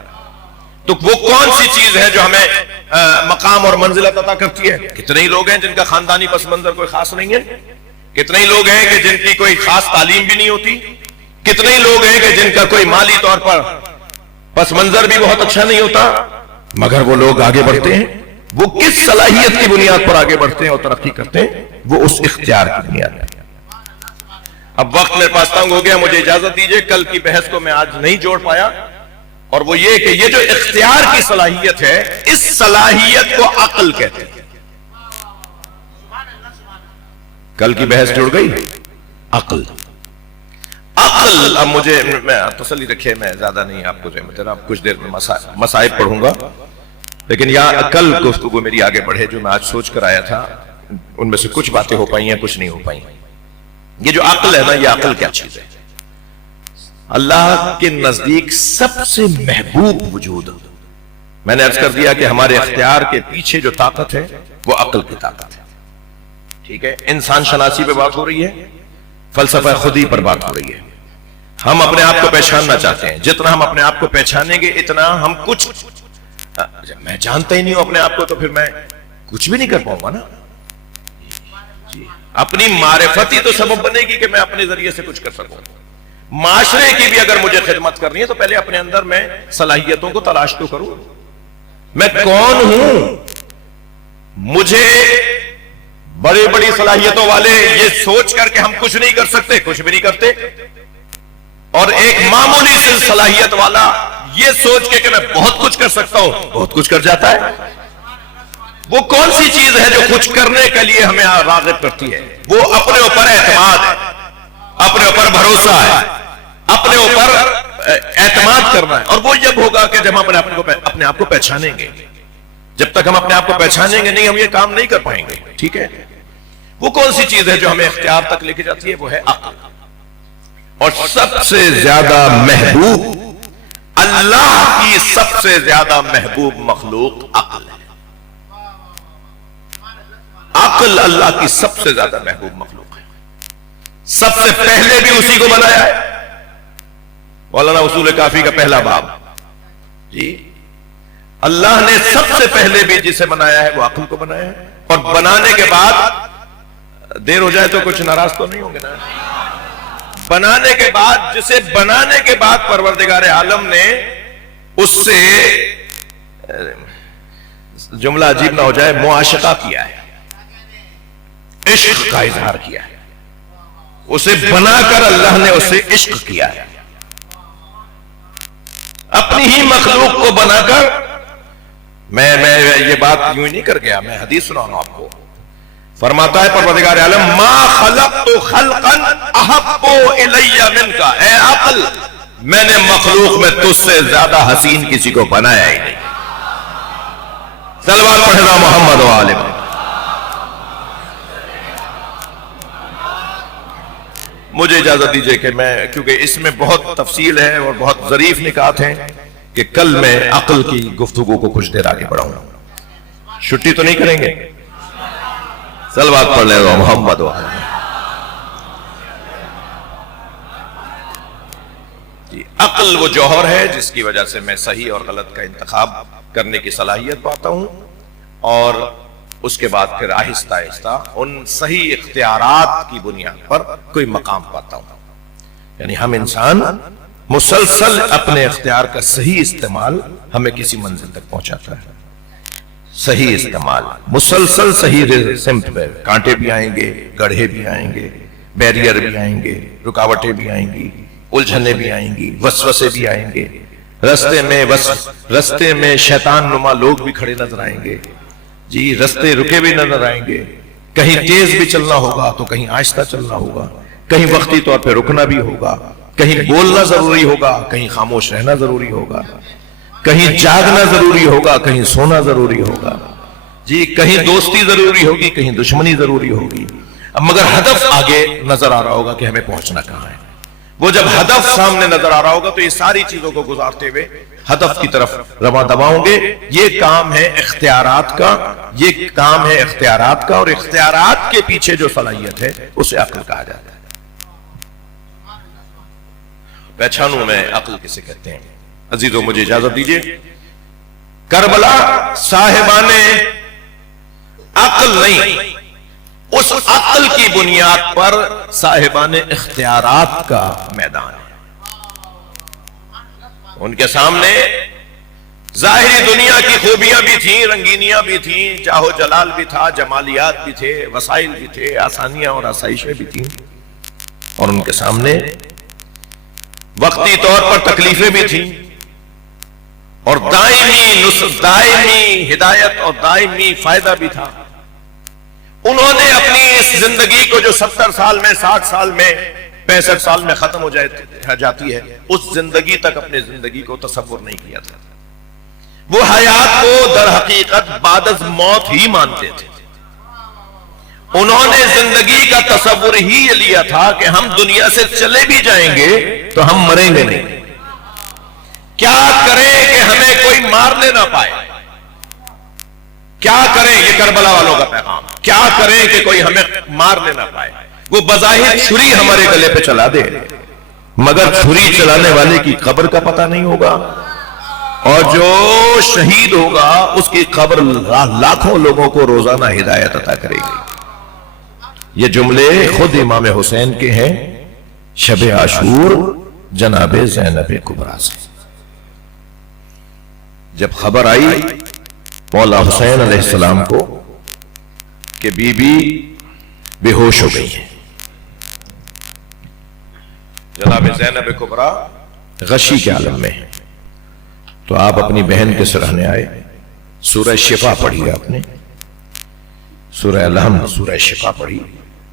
تو وہ کون سی چیز ہے جو ہمیں مقام اور منزلت عطا کرتی ہے؟ کتنے ہی لوگ ہیں جن کا خاندانی پس منظر کوئی خاص نہیں ہے، کتنے ہی لوگ ہیں کہ جن کی کوئی خاص تعلیم بھی نہیں ہوتی، کتنے ہی لوگ ہیں کہ جن کا کوئی مالی طور پر پس منظر بھی بہت اچھا نہیں ہوتا، مگر وہ لوگ آگے بڑھتے ہیں. وہ کس صلاحیت کی بنیاد پر آگے بڑھتے ہیں اور ترقی کرتے ہیں؟ وہ اس اختیار کی بنیاد پر. اب وقت میرے پاس تنگ ہو گیا، مجھے اجازت دیجئے، کل کی بحث کو میں آج نہیں جوڑ پایا، اور وہ یہ کہ یہ جو اختیار کی صلاحیت ہے، اس صلاحیت کو عقل کہتے ہیں. کل کی بحث جڑ گئی، عقل. عقل، اب مجھے تسلی رکھے، میں زیادہ نہیں آپ کو ذرا کچھ دیر میں مصائب پڑھوں گا، لیکن یہاں کل گفتگو میری آگے بڑھے جو میں آج سوچ کر آیا تھا، ان میں سے کچھ باتیں ہو پائی ہیں، کچھ نہیں ہو پائی. یہ جو عقل ہے نا، یہ عقل کیا چیز ہے؟ اللہ کے نزدیک سب سے محبوب وجود. میں نے عرض کر دیا کہ ہمارے اختیار کے پیچھے جو طاقت ہے وہ عقل کی طاقت ہے. ٹھیک ہے، انسان شناسی پہ بات ہو رہی ہے، فلسفہ خودی پر بات ہو رہی ہے. ہم اپنے آپ کو پہچاننا چاہتے ہیں، جتنا ہم اپنے آپ کو پہچانیں گے اتنا ہم کچھ، میں جانتا ہی نہیں ہوں اپنے آپ کو تو پھر میں کچھ بھی نہیں کر پاؤں گا نا. اپنی معرفت ہی تو سبب بنے گی کہ میں اپنے ذریعے سے کچھ کر سکوں. معاشرے کی بھی اگر مجھے خدمت کرنی ہے تو پہلے اپنے اندر میں صلاحیتوں کو تلاش تو کروں. میں کون ہوں؟ مجھے بڑی بڑی صلاحیتوں والے یہ سوچ کر کہ ہم کچھ نہیں کر سکتے، کچھ بھی نہیں کرتے، اور ایک معمولی سی صلاحیت والا یہ سوچ کے کہ میں بہت کچھ کر سکتا ہوں، بہت کچھ کر جاتا ہے. وہ کون سی چیز ہے جو کچھ کرنے کے لیے ہمیں راغب کرتی ہے؟ وہ اپنے اوپر اعتماد ہے، اپنے اوپر بھروسہ ہے، اپنے اوپر اعتماد کرنا ہے. اور وہ جب ہوگا کہ جب ہم اپنے آپ کو پہچانیں گے. جب تک ہم اپنے آپ کو پہچانیں گے نہیں، ہم یہ کام نہیں کر پائیں گے. ٹھیک ہے، وہ کون سی چیز ہے جو ہمیں اختیار تک لے کے جاتی ہے؟ وہ ہے عقل. اور سب سے زیادہ محبوب، اللہ کی سب سے زیادہ محبوب مخلوق عقل ہے. عقل اللہ کی سب سے زیادہ محبوب مخلوق ہے. سب سے پہلے بھی اسی کو بنایا ہے. مولانا اصول کافی کا پہلا باب، جی اللہ نے سب سے پہلے بھی جسے بنایا ہے وہ عقل کو بنایا ہے. اور بنانے کے بعد، دیر ہو جائے تو کچھ ناراض تو نہیں ہوں گے نا، بنانے کے بعد، جسے بنانے کے بعد پروردگار عالم نے اس سے، جملہ عجیب نہ ہو جائے، معاشقہ کیا ہے، عشق کا اظہار کیا ہے. اسے بنا کر اللہ نے اسے عشق کیا ہے. اپنی ہی مخلوق کو بنا کر، میں یہ بات یوں ہی نہیں کر گیا، میں حدیث سنا ہوں آپ کو. فرماتا ہے پروردگار عالم، ما خلقت خلقا احب الی منک، اے عقل میں نے مخلوق میں تجھ سے زیادہ حسین کسی کو بنایا ہی نہیں. صلوات پڑھنا محمد و آلہ. مجھے اجازت دیجئے کہ میں، کیونکہ اس میں بہت تفصیل ہے اور بہت ظریف نکات ہیں، کہ کل میں عقل کی گفتگو کو کچھ دیر آگے بڑھاؤں. چھٹی تو نہیں کریں گے؟ صلوات پڑھ لیں گے محمد و جی. عقل وہ جوہر ہے جس کی وجہ سے میں صحیح اور غلط کا انتخاب کرنے کی صلاحیت پاتا ہوں، اور اس کے بعد پھر آہستہ آہستہ ان صحیح اختیارات کی بنیاد پر کوئی مقام پاتا ہوں. یعنی ہم انسان مسلسل اپنے اختیار کا صحیح استعمال ہمیں کسی منزل تک پہنچاتا ہے. صحیح استعمال مسلسل صحیح سمت پہ، کانٹے بھی آئیں گے، گڑھے بھی آئیں گے، بیریئر بھی آئیں گے، رکاوٹیں بھی آئیں گی، الجھنیں بھی آئیں گی، وسوسے بھی آئیں گے، رستے میں شیطان نما لوگ بھی کھڑے نظر آئیں گے جی، رستے رکے بھی نظر آئیں گے، کہیں تیز بھی چلنا ہوگا تو کہیں آہستہ چلنا ہوگا، کہیں وقتی طور پہ رکنا بھی ہوگا، کہیں بولنا ضروری ہوگا، کہیں خاموش رہنا ضروری ہوگا، کہیں جاگنا ضروری ہوگا، کہیں سونا ضروری ہوگا جی، کہیں دوستی ضروری ہوگی، کہیں دشمنی ضروری ہوگی. مگر ہدف آگے نظر آ رہا ہوگا کہ ہمیں پہنچنا کہاں ہے. وہ جب ہدف سامنے نظر آ رہا ہوگا تو یہ ساری چیزوں کو گزارتے ہوئے ہدف کی طرف رواں دباؤں گے. یہ کام ہے اختیارات کا، یہ کام ہے اختیارات کا، اور اختیارات کے پیچھے جو صلاحیت ہے اسے عقل کہا جاتا ہے. پہچانوں میں عقل کسے کہتے ہیں. عزیزو مجھے اجازت دیجئے، کربلا صاحبان عقل نہیں، اس عقل کی بنیاد پر صاحبان اختیارات کا میدان ہے. ان کے سامنے ظاہری دنیا کی خوبیاں بھی تھیں، رنگینیاں بھی تھیں، جاہ و جلال بھی تھا، جمالیات بھی تھے، وسائل بھی تھے، آسانیاں اور آسائشیں بھی تھیں، اور ان کے سامنے وقتی طور پر تکلیفیں بھی تھیں، اور دائمی ہدایت اور دائمی فائدہ بھی تھا. انہوں نے اپنی اس زندگی کو جو 70 سال میں، 60 سال میں، 65 سال میں ختم ہو جاتی ہے، اس زندگی تک اپنے زندگی کو تصور نہیں کیا تھا. وہ حیات کو در حقیقت بعد از موت ہی مانتے تھے. انہوں نے زندگی کا تصور ہی یہ لیا تھا کہ ہم دنیا سے چلے بھی جائیں گے تو ہم مریں گے نہیں. کیا کریں کہ ہمیں کوئی مارنے نہ پائے، کیا کریں، یہ کربلا والوں کا پیغام، کیا کریں کہ کوئی ہمیں مارنے نہ پائے. وہ بظاہر چھری ہمارے گلے پہ چلا دے، مگر چھری چلانے والے کی قبر کا پتہ نہیں ہوگا، اور جو شہید ہوگا اس کی قبر لاکھوں لوگوں کو روزانہ ہدایت عطا کرے گی. یہ جملے خود امام حسین کے ہیں شب عاشور جناب زینب کبریٰ سے. جب خبر آئی مولا حسین علیہ السلام کو کہ بی بی بے ہوش ہو گئی ہے، جناب زینب کبریٰ غشی کے عالم میں ہے، تو آپ اپنی بہن کے سراہنے آئے. سورہ شفا پڑھی آپ نے، سورہ الحمد، سورہ شفا پڑھی.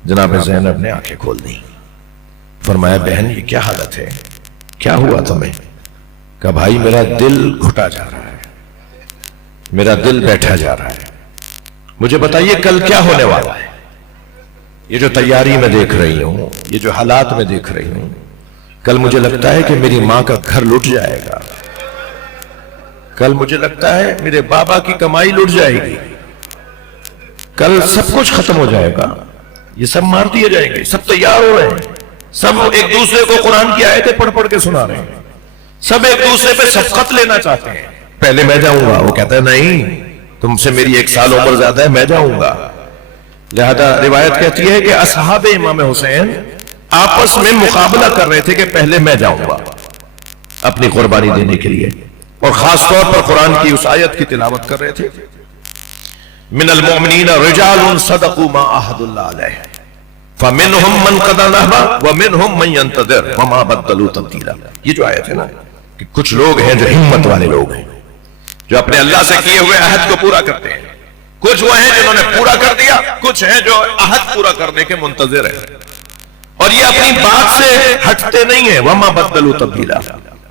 جناب زینب نے آنکھیں کھول دی. فرمایا بہن یہ کیا حالت ہے، کیا ہوا تمہیں؟ کہا بھائی میرا دل گھٹا جا رہا ہے، میرا دل بیٹھا جا رہا ہے. مجھے بتائیے کل کیا ہونے والا ہے؟ یہ جو تیاری میں دیکھ رہی ہوں، یہ جو حالات میں دیکھ رہی ہوں، کل مجھے لگتا ہے کہ میری ماں کا گھر لٹ جائے گا، کل مجھے لگتا ہے میرے بابا کی کمائی لٹ جائے گی، کل سب کچھ ختم ہو جائے گا، یہ سب مار دیے جائیں گے. سب تیار ہو رہے ہیں، سب ایک دوسرے کو قرآن کی آیتیں پڑھ پڑھ کے سنا رہے ہیں، سب ایک دوسرے پہ شفقت لینا چاہتے ہیں. پہلے میں جاؤں گا، وہ کہتا ہے نہیں تم سے میری 1 سال عمر زیادہ ہے، میں جاؤں گا. لہذا روایت کہتی ہے کہ اصحاب امام حسین آپس میں مقابلہ کر رہے تھے کہ پہلے میں جاؤں گا اپنی قربانی دینے کے لیے، اور خاص طور پر قرآن کی اس آیت کی تلاوت کر رہے تھے من المؤمنین رجال صدقوا ما عاہدوا اللہ علیہ فمنہم من قضی نحبہ ومنہم من ینتظر وما بدلوا تبدیلا. یہ جو آیت ہے نا کہ کچھ لوگ ہیں جو ہمت والے لوگ ہیں، جو اپنے اللہ سے کیے ہوئے عہد کو پورا کرتے ہیں. کچھ وہ ہیں جنہوں نے پورا کر دیا، کچھ ہیں جو عہد پورا کرنے کے منتظر ہیں، اور یہ اپنی بات سے ہٹتے نہیں ہیں. وما بدلوا تبدیلا،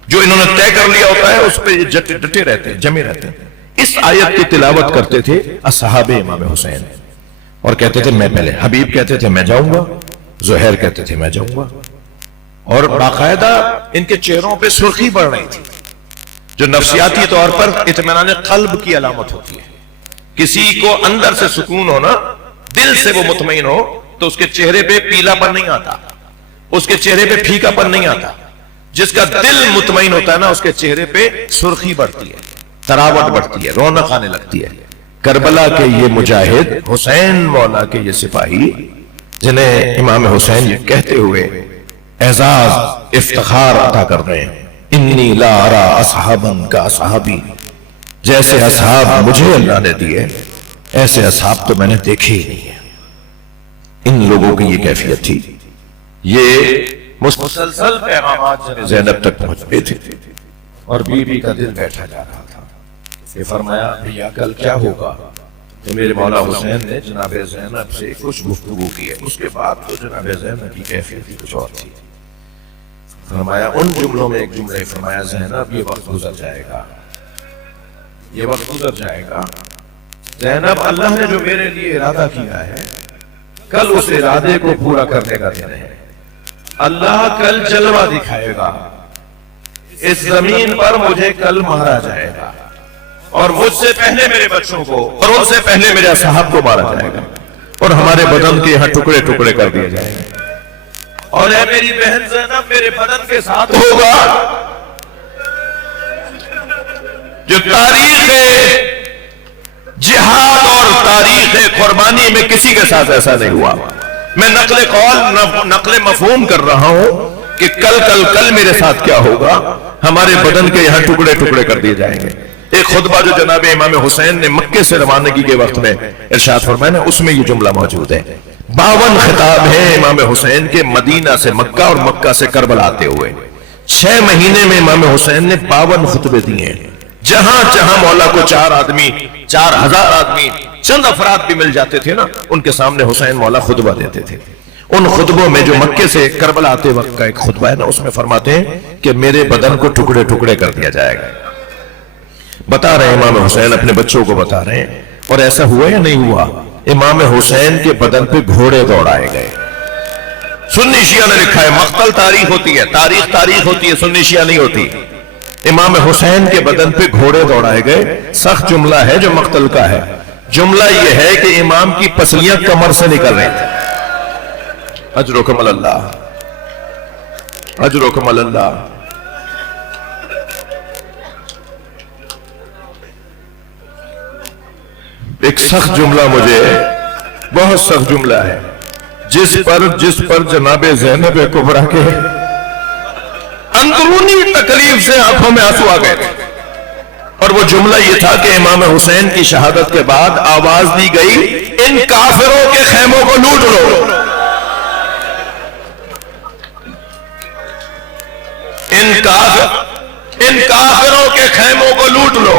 جو انہوں نے طے کر لیا ہوتا ہے اس پہ یہ ڈٹے رہتے ہیں، جمے رہتے ہیں. اس آیت کی تلاوت کرتے تھے اصحاب امام حسین، اور کہتے تھے میں پہلے. حبیب کہتے تھے میں جاؤں گا، زہیر کہتے تھے میں جاؤں گا، اور باقاعدہ ان کے چہروں پہ سرخی پڑ رہی تھی، جو نفسیاتی طور پر اطمینان قلب کی علامت ہوتی ہے. کسی کو اندر سے سکون ہونا، دل سے وہ مطمئن ہو تو اس کے چہرے پہ پیلا پن نہیں آتا، اس کے چہرے پہ پھیکا پن نہیں آتا. جس کا دل مطمئن ہوتا ہے نا، اس کے چہرے پہ سرخی بڑھتی ہے، تراوٹ بڑھتی ہے، رونق آنے لگتی ہے. کربلا کے یہ مجاہد، حسین مولا کے یہ سپاہی، جنہیں امام حسین یہ کہتے ہوئے اعزاز افتخار عطا کر رہے ہیں، انی لا ارا اصحابا کا اصحابی، جیسے اصحاب مجھے اللہ نے دیے ایسے اصحاب تو میں نے دیکھے ہی نہیں ہیں. ان لوگوں کی یہ کیفیت تھی. یہ مسلسل پیغامات زینب تک پہنچ گئے تھے، اور بی بی کا دل بیٹھا جا رہا تھا. یہ فرمایا بھیا کل کیا ہوگا؟ تو میرے مولا حسین نے جناب زینب سے کچھ گفتگو کی ہے. اس کے بعد تو جناب زینب کی کیفیت ہی کچھ اور تھی. فرمایا ان جملوں میں ایک جملہ فرمایا، زینب یہ وقت گزر جائے گا، یہ وقت گزر جائے گا. زینب اللہ نے جو میرے لیے ارادہ کیا ہے، کل اس ارادے کو پورا کرنے کا دن ہے. اللہ کل جلوہ دکھائے گا، اس زمین پر مجھے کل مارا جائے گا، اور مجھ سے پہلے میرے بچوں کو اور ان سے پہلے میرے اصحاب کو مارا جائے گا، اور ہمارے بدن کے یہاں ٹکڑے ٹکڑے کر دیے جائیں گے. اور اے میری بہن زینب میرے بدن کے ساتھ ہوگا جو تاریخ جہاد اور تاریخ قربانی میں کسی کے ساتھ ایسا نہیں ہوا. میں نقل قول نقل مفہوم کر رہا ہوں کہ کل میرے ساتھ کیا ہوگا، ہمارے بدن کے یہاں ٹکڑے ٹکڑے کر دیے جائیں گے. ایک خطبہ جو جناب امام حسین نے مکے سے روانگی کے وقت میں ارشاد فرمایا نا، اس میں یہ جملہ موجود ہے. 52 خطاب ہیں امام حسین کے مدینہ سے مکہ اور مکہ سے کربلا آتے ہوئے. 6 مہینے میں امام حسین نے 52 خطبے دیے ہیں. جہاں جہاں مولا کو 4 آدمی 4000 آدمی چند افراد بھی مل جاتے تھے نا، ان کے سامنے حسین مولا خطبہ دیتے تھے. ان خطبوں میں جو مکے سے کربلا آتے وقت کا ایک خطبہ ہے نا، اس میں فرماتے ہیں کہ میرے بدن کو ٹکڑے ٹکڑے کر دیا جائے گا. بتا رہے ہیں امام حسین، اپنے بچوں کو بتا رہے ہیں. اور ایسا ہوا یا نہیں ہوا؟ امام حسین کے بدن پہ گھوڑے دوڑائے گئے. سنی شیعہ نے لکھا ہے، مقتل تاریخ ہوتی ہے، تاریخ ہوتی ہے، سنی شیعہ نہیں ہوتی. امام حسین کے بدن پہ گھوڑے دوڑائے گئے. سخت جملہ ہے جو مقتل کا ہے. جملہ یہ ہے کہ امام کی پسلیاں کمر سے نکل رہی تھیں. اجرکم اللہ، اجرکم اللہ. ایک سخت جملہ، مجھے بہت سخت جملہ ہے، جس پر جناب زینب کبریٰ کے اندرونی تکلیف سے آنکھوں میں آنسو آ گئے تھے. اور وہ جملہ یہ تھا کہ امام حسین کی شہادت کے بعد آواز دی گئی، ان کافروں کے خیموں کو لوٹ لو، ان کافروں کے خیموں کو لوٹ لو.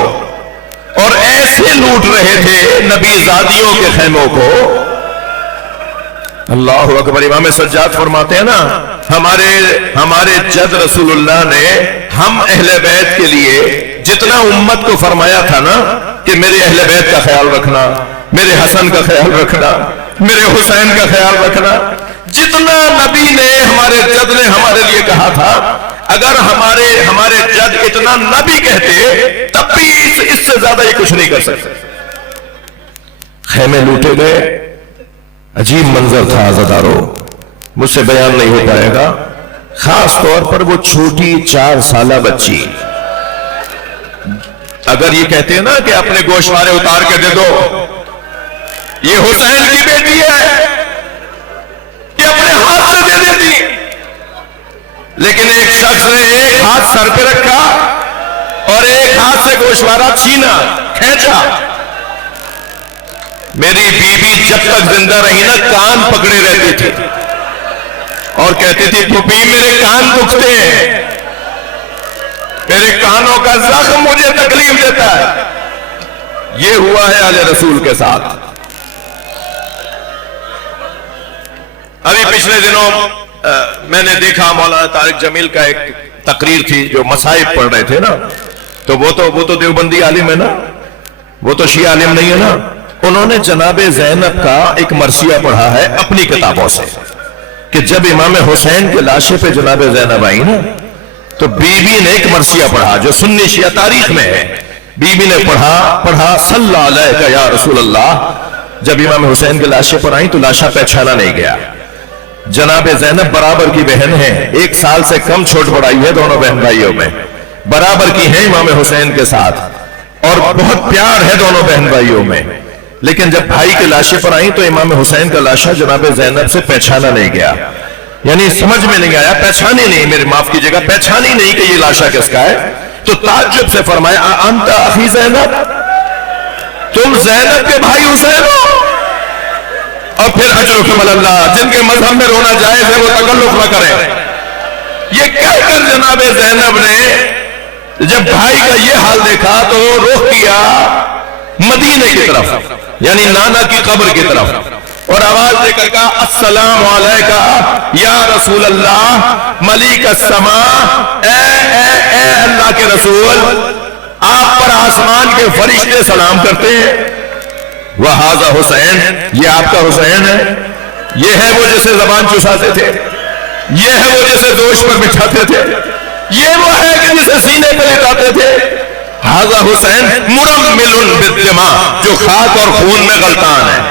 اور ایسے لوٹ رہے تھے نبی زادیوں کے خیموں کو. اللہ اکبر. امام سجاد فرماتے ہیں نا، ہمارے جد رسول اللہ نے ہم اہل بیت کے لیے جتنا امت کو فرمایا تھا نا کہ میرے اہل بیت کا خیال رکھنا، میرے حسن کا خیال رکھنا، میرے حسین کا خیال رکھنا، جتنا نبی نے ہمارے جد نے ہمارے لیے کہا تھا، اگر ہمارے جد اتنا نبی کہتے تب بھی اس سے زیادہ یہ کچھ نہیں کر سکتے. خیمے لوٹے گئے. عجیب منظر تھا عزادارو، مجھ سے بیان نہیں ہو پائے گا. خاص طور پر وہ چھوٹی 4 سالہ بچی. اگر یہ کہتے ہیں نا کہ اپنے گوشوارے اتار کے دے دو، یہ حسین کی بیٹی ہے، یہ اپنے ہاتھ سے دے دیتی. لیکن ایک شخص نے ایک ہاتھ سر پہ رکھا اور ایک ہاتھ سے گوشوارہ چھینا، کھینچا. میری بیوی جب تک زندہ رہی نا، کان پکڑے رہتی تھی اور کہتی تھی، پھوپھی میرے کان دکھتے ہیں، میرے کانوں کا زخم مجھے تکلیف دیتا ہے. یہ ہوا ہے آل رسول کے ساتھ. ابھی پچھلے دنوں میں نے دیکھا مولانا طارق جمیل کا ایک تقریر تھی، جو مصائب پڑھ رہے تھے نا، تو وہ تو دیوبندی عالم ہے نا، وہ تو شیعہ عالم نہیں ہے نا. انہوں نے جناب زینب کا ایک مرثیہ پڑھا ہے اپنی کتابوں سے. کہ جب امام حسین کے لاشے پہ جناب زینب آئی نا تو بی بی نے ایک مرثیہ پڑھا جو سنی شیعہ تاریخ میں ہے. بی بی نے پڑھا صلی اللہ علیہ یا رسول اللہ. جب امام حسین کے لاشے پر آئیں تو لاشا پہچانا نہیں گیا. جناب زینب برابر کی بہن ہے, 1 سال سے کم چھوٹ بڑائی ہے دونوں بہن بھائیوں میں, برابر کی ہیں امام حسین کے ساتھ, اور بہت پیار ہے دونوں بہن بھائیوں میں. لیکن جب بھائی کے لاشے پر آئیں تو امام حسین کا لاشا جناب زینب سے پہچانا نہیں گیا, یعنی سمجھ میں نہیں آیا, پہچانی نہیں, میرے معاف کیجئے گا, پہچانی نہیں کہ یہ لاشا کس کا ہے. تو تعجب سے فرمایا انت اخی زینب, تم زینب کے بھائی حسین ہو. اور پھر اجرکم اللہ, جن کے مذہب میں رونا جائز ہے وہ تکلف نہ کریں. یہ کہہ کر جناب زینب نے جب بھائی کا یہ حال دیکھا تو رخ کیا مدینے کی طرف, یعنی نانا کی قبر کی طرف, اور آواز دے کر کہا السلام علیکہ یا رسول اللہ ملیک السماء, اے اللہ کے رسول, آپ پر آسمان کے فرشتے سلام کرتے ہیں. وہذا حسین, یہ آپ کا حسین ہے, یہ ہے وہ جسے زبان چساتے تھے, یہ ہے وہ جسے دوش پر بچھاتے تھے, یہ وہ ہے کہ جسے سینے پہ لٹاتے تھے. ہذا حسین مرمل بالدماء, جو خاک اور خون میں غلطان ہے.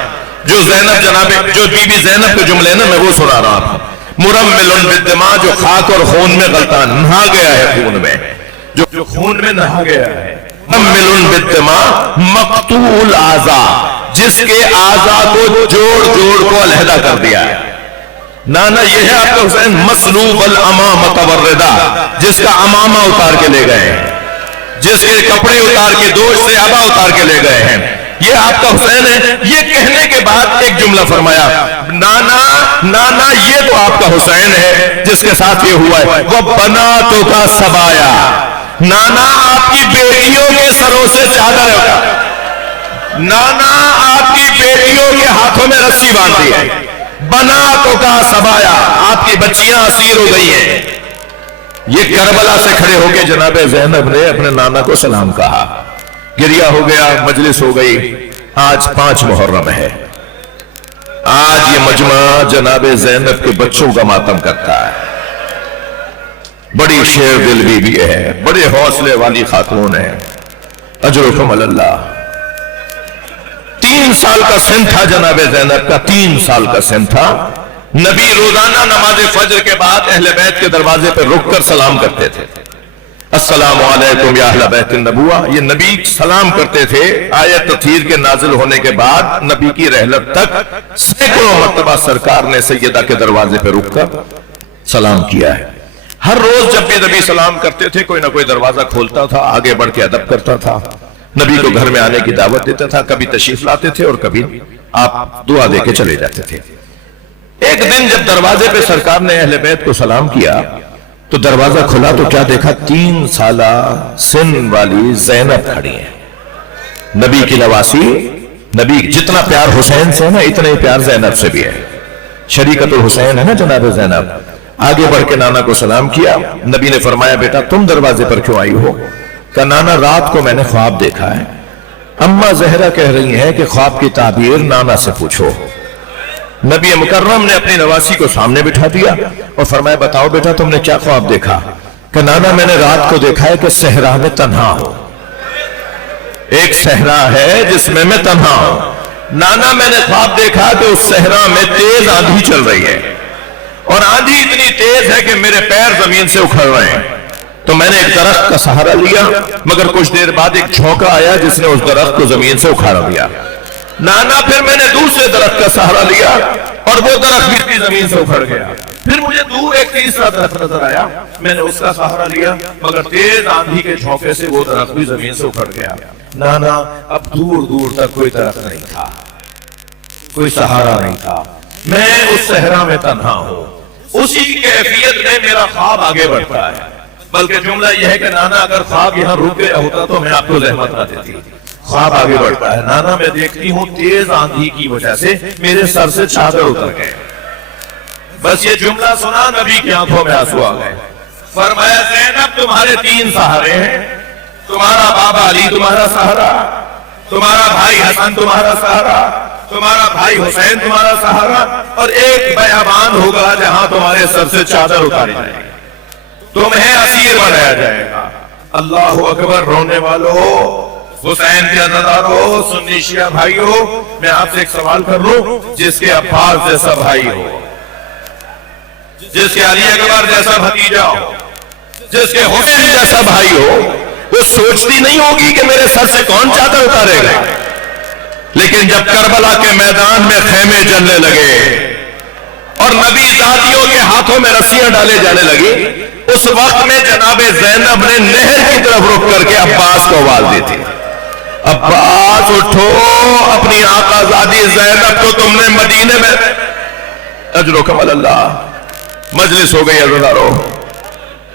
جو زینب جناب جو بی بی زینب کے جملے نا میں وہ سنا رہا تھا. مرمل بالدماء, جو خاک اور خون میں غلطان, نہا گیا ہے خون میں, جو خون میں نہا گیا ہے. مرمل بالدماء مقتول اعضاء, جس کے اعضاء کو جوڑ کو علیحدہ کر دیا ہے. نانا یہ ہے آپ کا حسین مسلوب الامام متوردا, جس کا امامہ اتار کے لے گئے ہیں, جس کے کپڑے اتار کے دوش سے ابا اتار کے لے گئے ہیں, یہ آپ کا حسین ہے. یہ کہنے کے بعد ایک جملہ فرمایا, نانا یہ تو آپ کا حسین ہے جس کے ساتھ یہ ہوا ہے. وہ بناتوں کا سبایا, نانا آپ کی بیٹیوں کے سروں سے چادر ہے, نانا آپ کی بیٹیوں کے ہاتھوں میں رسی باندھ دی ہے. بناتوں کا سبایا, آپ کی بچیاں اسیر ہو گئی ہیں. یہ کربلا سے کھڑے ہو کے جناب زینب نے اپنے نانا کو سلام کہا, گریہ ہو گیا, مجلس ہو گئی. آج 5 محرم ہے, آج یہ مجمع جناب زینب کے بچوں کا ماتم کرتا ہے. بڑی شیر دل بی بی ہے, بڑے حوصلے والی خاتون ہے. اجرکم اللہ. 3 سال کا سن تھا جناب زینب کا, 3 سال کا سن تھا. نبی روزانہ نماز فجر کے بعد اہل بیت کے دروازے پر رک کر سلام کرتے تھے. السلام علیکم یا اہل بیت النبوہ, یہ نبی سلام کرتے تھے. آیت تطہیر کے نازل ہونے کے بعد نبی کی رحلت تک سینکڑوں مرتبہ سرکار نے سیدہ کے دروازے پہ رک کر سلام کیا ہے. ہر روز جب بھی نبی سلام کرتے تھے کوئی نہ کوئی دروازہ کھولتا تھا, آگے بڑھ کے ادب کرتا تھا, نبی کو گھر میں آنے کی دعوت دیتا تھا. کبھی تشریف لاتے تھے اور کبھی آپ دعا دے کے چلے جاتے تھے. ایک دن جب دروازے پہ سرکار نے اہل بیت کو سلام کیا تو دروازہ کھلا تو کیا دیکھا, 3 سالہ سن والی زینب کھڑی ہے. نبی کی نواسی, نبی جتنا پیار حسین سے ہے نا اتنا ہی پیار زینب سے بھی ہے. شریکت الحسین ہے نا جناب زینب. آگے بڑھ کے نانا کو سلام کیا. نبی نے فرمایا بیٹا تم دروازے پر کیوں آئی ہو؟ کہ نانا رات کو میں نے خواب دیکھا ہے. اماں زہرہ کہہ رہی ہیں کہ خواب کی تعبیر نانا سے پوچھو. نبی مکرم نے اپنی نواسی کو سامنے بٹھا دیا اور فرمایا بتاؤ بیٹا تم نے کیا خواب دیکھا؟ کہ نانا میں نے رات کو دیکھا ہے کہ صحرا میں تنہا ہوں, ایک صحرا ہے جس میں میں تنہا ہوں. نانا میں نے خواب دیکھا کہ اس صحرا میں تیز آندھی چل رہی ہے اور آندھی اتنی تیز ہے کہ میرے پیر زمین سے اکھڑ رہے ہیں. تو میں نے ایک درخت کا سہارا لیا مگر کچھ دیر بعد ایک جھونکا آیا جس نے اس درخت کو زمین سے اکھاڑ دیا. نانا پھر میں نے دوسرے درخت کا سہارا لیا اور وہ درخت بھی زمین سے اکھڑ گیا. پھر مجھے دور ایک تیسرا درخت نظر آیا, میں نے اس کا سہارا لیا مگر تیز آندھی کے جھونکے سے وہ درخت بھی زمین سے اکھڑ گیا. نانا اب دور دور تک کوئی درخت نہیں تھا, کوئی سہارا نہیں تھا, میں اس صحرا میں تنہا ہوں. اسی کیفیت میں میرا خواب آگے بڑھتا ہے. بلکہ جملہ یہ ہے کہ نانا اگر خواب یہاں رک گیا ہوتا تو میں آپ کو زحمت نہ دیتی. خواب آگے بڑھتا ہے. نانا میں دیکھتی ہوں تیز آندھی کی وجہ سے میرے سر سے چادر اتر گئے. بس یہ جملہ سنا نبی کی آنکھوں میں آنسو آ گئے. فرمایا زینب تمہارے 3 سہارے ہیں, تمہارا بابا علی تمہارا سہارا, تمہارا بھائی حسن تمہارا سہارا, تمہارا بھائی حسین تمہارا سہارا، اور ایک بیابان ہوگا جہاں تمہارے سر سے چادر اتاری جائے گی، تمہیں اسیر بنایا جائے گا۔ اللہ اکبر۔ رونے والوں، حسین کے عزاداروں، سنی شیعہ بھائیوں، میں آپ سے ایک سوال کر لوں، جس کے عباس جیسا بھائی ہو، جس کے علی اکبر جیسا بھتیجا ہو، جس کے حسین جیسا بھائی ہو، وہ سوچتی نہیں ہوگی کہ میرے سر سے کون چادر اتارے گا؟ لیکن جب کربلا کے میدان میں خیمے جلنے لگے اور نبی ذاتیوں کے ہاتھوں میں رسیاں ڈالے جانے لگی، اس وقت میں جناب زینب نے نہر کی طرف رک کر کے عباس کو آواز دی تھی، عباس اٹھو، اپنی آقا زادی زینب کو تم نے مدینے میں اجرکم اللہ۔ مجلس ہو گئی عزیزارو،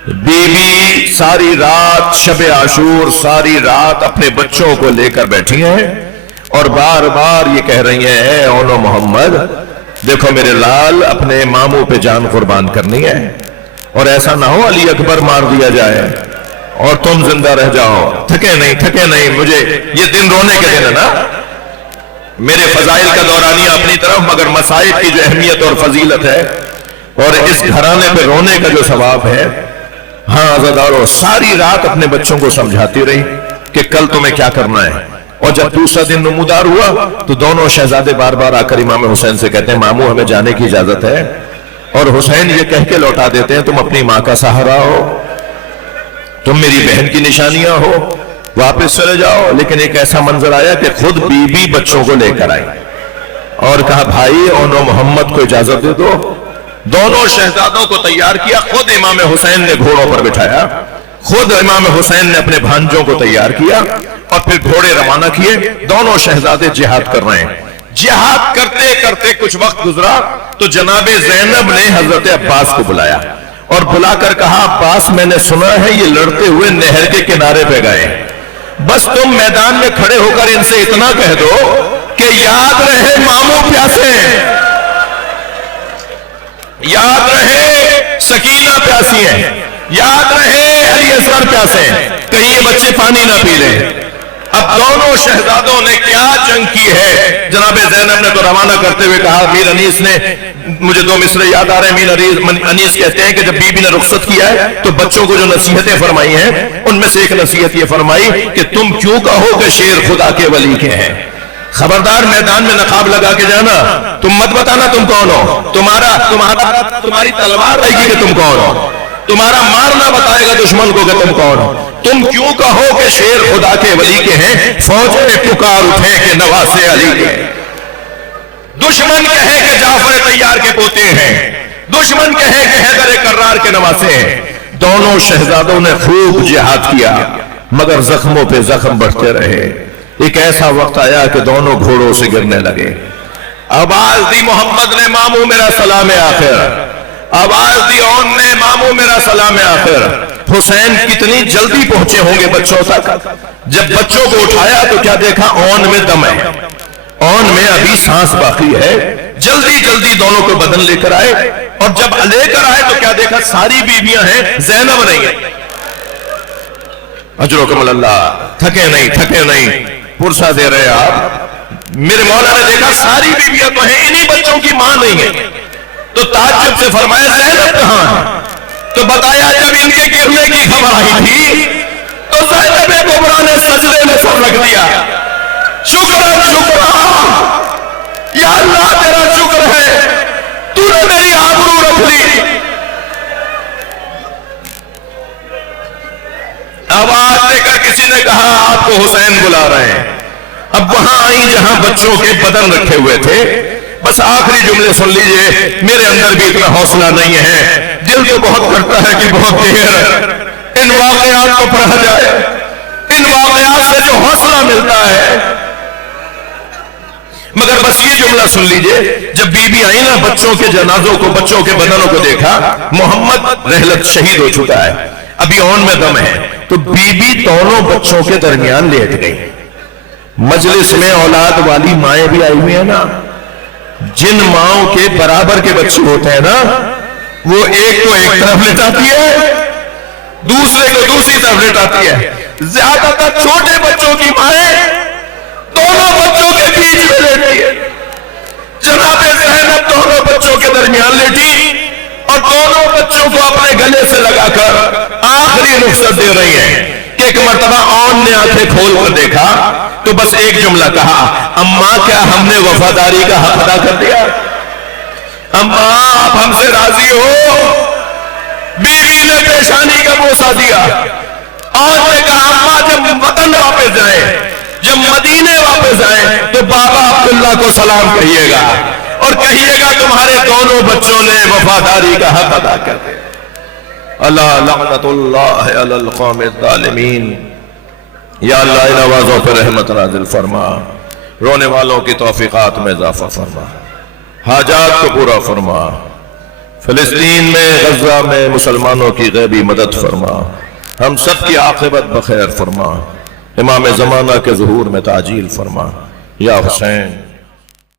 بی بی ساری رات شب عاشور ساری رات اپنے بچوں کو لے کر بیٹھی ہیں اور بار بار یہ کہہ رہی ہیں، اے اونو محمد، دیکھو میرے لال، اپنے ماموں پہ جان قربان کرنی ہے، اور ایسا نہ ہو علی اکبر مار دیا جائے اور تم زندہ رہ جاؤ۔ تھکے نہیں، مجھے یہ دن رونے کے دن ہے نا، میرے فضائل کا دورانیہ اپنی طرف، مگر مصائب کی جو اہمیت اور فضیلت ہے اور اس گھرانے پہ رونے کا جو ثواب ہے۔ ہاں عزادارو، ساری رات اپنے بچوں کو سمجھاتی رہی کہ کل تمہیں کیا کرنا ہے، اور جب دوسرا دن نمودار ہوا تو دونوں شہزادے بار بار آ کر امام حسین سے کہتے ہیں، ماموں ہمیں جانے کی اجازت ہے، اور حسین یہ کہہ کے لوٹا دیتے ہیں، تم اپنی ماں کا سہارا ہو، تم میری بہن کی نشانیاں ہو، واپس چلے جاؤ۔ لیکن ایک ایسا منظر آیا کہ خود بی بی بچوں کو لے کر آئی اور کہا، بھائی اونو محمد کو اجازت دے دو۔ دونوں شہزادوں کو تیار کیا، خود امام حسین نے گھوڑوں پر بٹھایا، خود امام حسین نے اپنے بھانجوں کو تیار کیا اور پھر گھوڑے روانہ کیے۔ دونوں شہزادے جہاد کر رہے ہیں۔ جہاد کرتے کرتے کچھ وقت گزرا تو جناب زینب نے حضرت عباس کو بلایا اور بلا کر کہا، عباس میں نے سنا ہے یہ لڑتے ہوئے نہر کے کنارے پہ گئے، بس تم میدان میں کھڑے ہو کر ان سے اتنا کہہ دو کہ یاد رہے ماموں پیاسے ہیں، یاد رہے سکینہ پیاسی ہیں، یاد رہے علی اصغر پیاسے ہیں، کہیں یہ بچے پانی نہ پی لیں۔ اب دونوں شہزادوں نے کیا جنگ کی ہے۔ جناب زینب نے تو روانہ کرتے ہوئے کہا، میر انیس نے، مجھے دو مصرے یاد آ رہے ہیں، میر انیس کہتے ہیں کہ جب بی بی نے رخصت کیا ہے تو بچوں کو جو نصیحتیں فرمائی ہیں ان میں سے ایک نصیحت یہ فرمائی کہ تم کیوں کہو کہ شیر خدا کے ولی کے ہیں، خبردار میدان میں نقاب لگا کے جانا، تم مت بتانا تم کون ہو، تمہاری تلوار رہے گی کہ تم کون ہو، تمہارا مارنا بتائے گا دشمن کو کہ تم کون ہو، تم کیوں کہو کہ شیر خدا کے ولی کے ہیں، فوجیں پکار اٹھے کہ نواسے علی کے، دشمن کہے کہ جعفر طیار کے پوتے ہیں، دشمن کہے کہ حیدر کرار کے نواسے ہیں۔ دونوں شہزادوں نے خوب جہاد کیا مگر زخموں پہ زخم بڑھتے رہے۔ ایک ایسا وقت آیا کہ دونوں گھوڑوں سے گرنے لگے۔ آواز دی محمد نے، ماموں میرا سلام آخر، آواز دی اون نے، ماموں میرا سلام آخر۔ حسین کتنی جلدی پہنچے ہوں گے بچوں تک، جب بچوں کو اٹھایا تو کیا دیکھا، اون میں دم ہے، اون میں ابھی سانس باقی ہے۔ جلدی جلدی دونوں کو بدن لے کر آئے، اور جب لے کر آئے تو کیا دیکھا، ساری بیویاں ہیں، زینب نہیں ہے۔ اجرکم اللہ، تھکے نہیں، پرسہ دے رہے آپ۔ میرے مولا نے دیکھا ساری بیویاں تو ہیں، انہی بچوں کی ماں نہیں ہے، تو تعجب سے فرمایا، زینب کہاں ہے؟ تو بتایا جب ان کے گرنے کی خبر آئی تھی تو زینب کبریٰ نے سجدے میں سر رکھ دیا، شکر یا اللہ تیرا شکر ہے، تو نے میری آبرو رکھ لی۔ آواز دے کر کسی نے کہا، آپ کو حسین بلا رہے ہیں۔ اب وہاں آئی جہاں بچوں کے بدن رکھے ہوئے تھے، بس آخری جملے سن لیجئے، میرے اندر بھی اتنا حوصلہ نہیں ہے، دل تو بہت کرتا ہے کہ بہت دیر ان واقعات کو پڑھا جائے، ان واقعات سے جو حوصلہ ملتا ہے، مگر بس یہ جملہ سن لیجئے، جب بی بی آئی نا، بچوں کے جنازوں کو، بچوں کے بدنوں کو دیکھا، محمد رحلت شہید ہو چکا ہے، ابھی اون میں دم ہے، تو بی بی دونوں بچوں کے درمیان لیٹ گئی۔ مجلس میں اولاد والی مائیں بھی آئی ہوئی ہیں نا، جن ماؤں کے برابر کے بچے ہوتے ہیں نا، وہ ایک کو ایک طرف لٹاتی ہے، دوسرے کو دوسری طرف لٹاتی ہے۔ زیادہ تر چھوٹے بچوں کی مائیں دونوں بچوں کے بیچ میں لیٹتی ہے، جا کر آخری رخصت دے رہی ہیں کہ ایک مرتبہ اون نے آنکھیں کھول کر دیکھا تو بس ایک جملہ کہا، اماں کیا ہم نے وفاداری کا حق ادا کر دیا؟ اماں آپ ہم سے راضی ہو؟ بیوی نے پیشانی کا بوسہ دیا اور نے کہا اماں جب وطن واپس جائیں، جب مدینے واپس آئیں تو بابا عبداللہ کو سلام کہیے گا اور کہیے گا تمہارے دونوں بچوں نے وفاداری کا حق ادا کر دیا۔ اللہ لعنت اللہ علی القوم الظالمین۔ یا اللہ ان آوازوں پر رحمت نازل فرما، رونے والوں کی توفیقات میں اضافہ فرما، حاجات کو پورا فرما، فلسطین میں غزہ میں مسلمانوں کی غیبی مدد فرما، ہم سب کی عاقبت بخیر فرما، امام زمانہ کے ظہور میں تعجیل فرما، یا حسین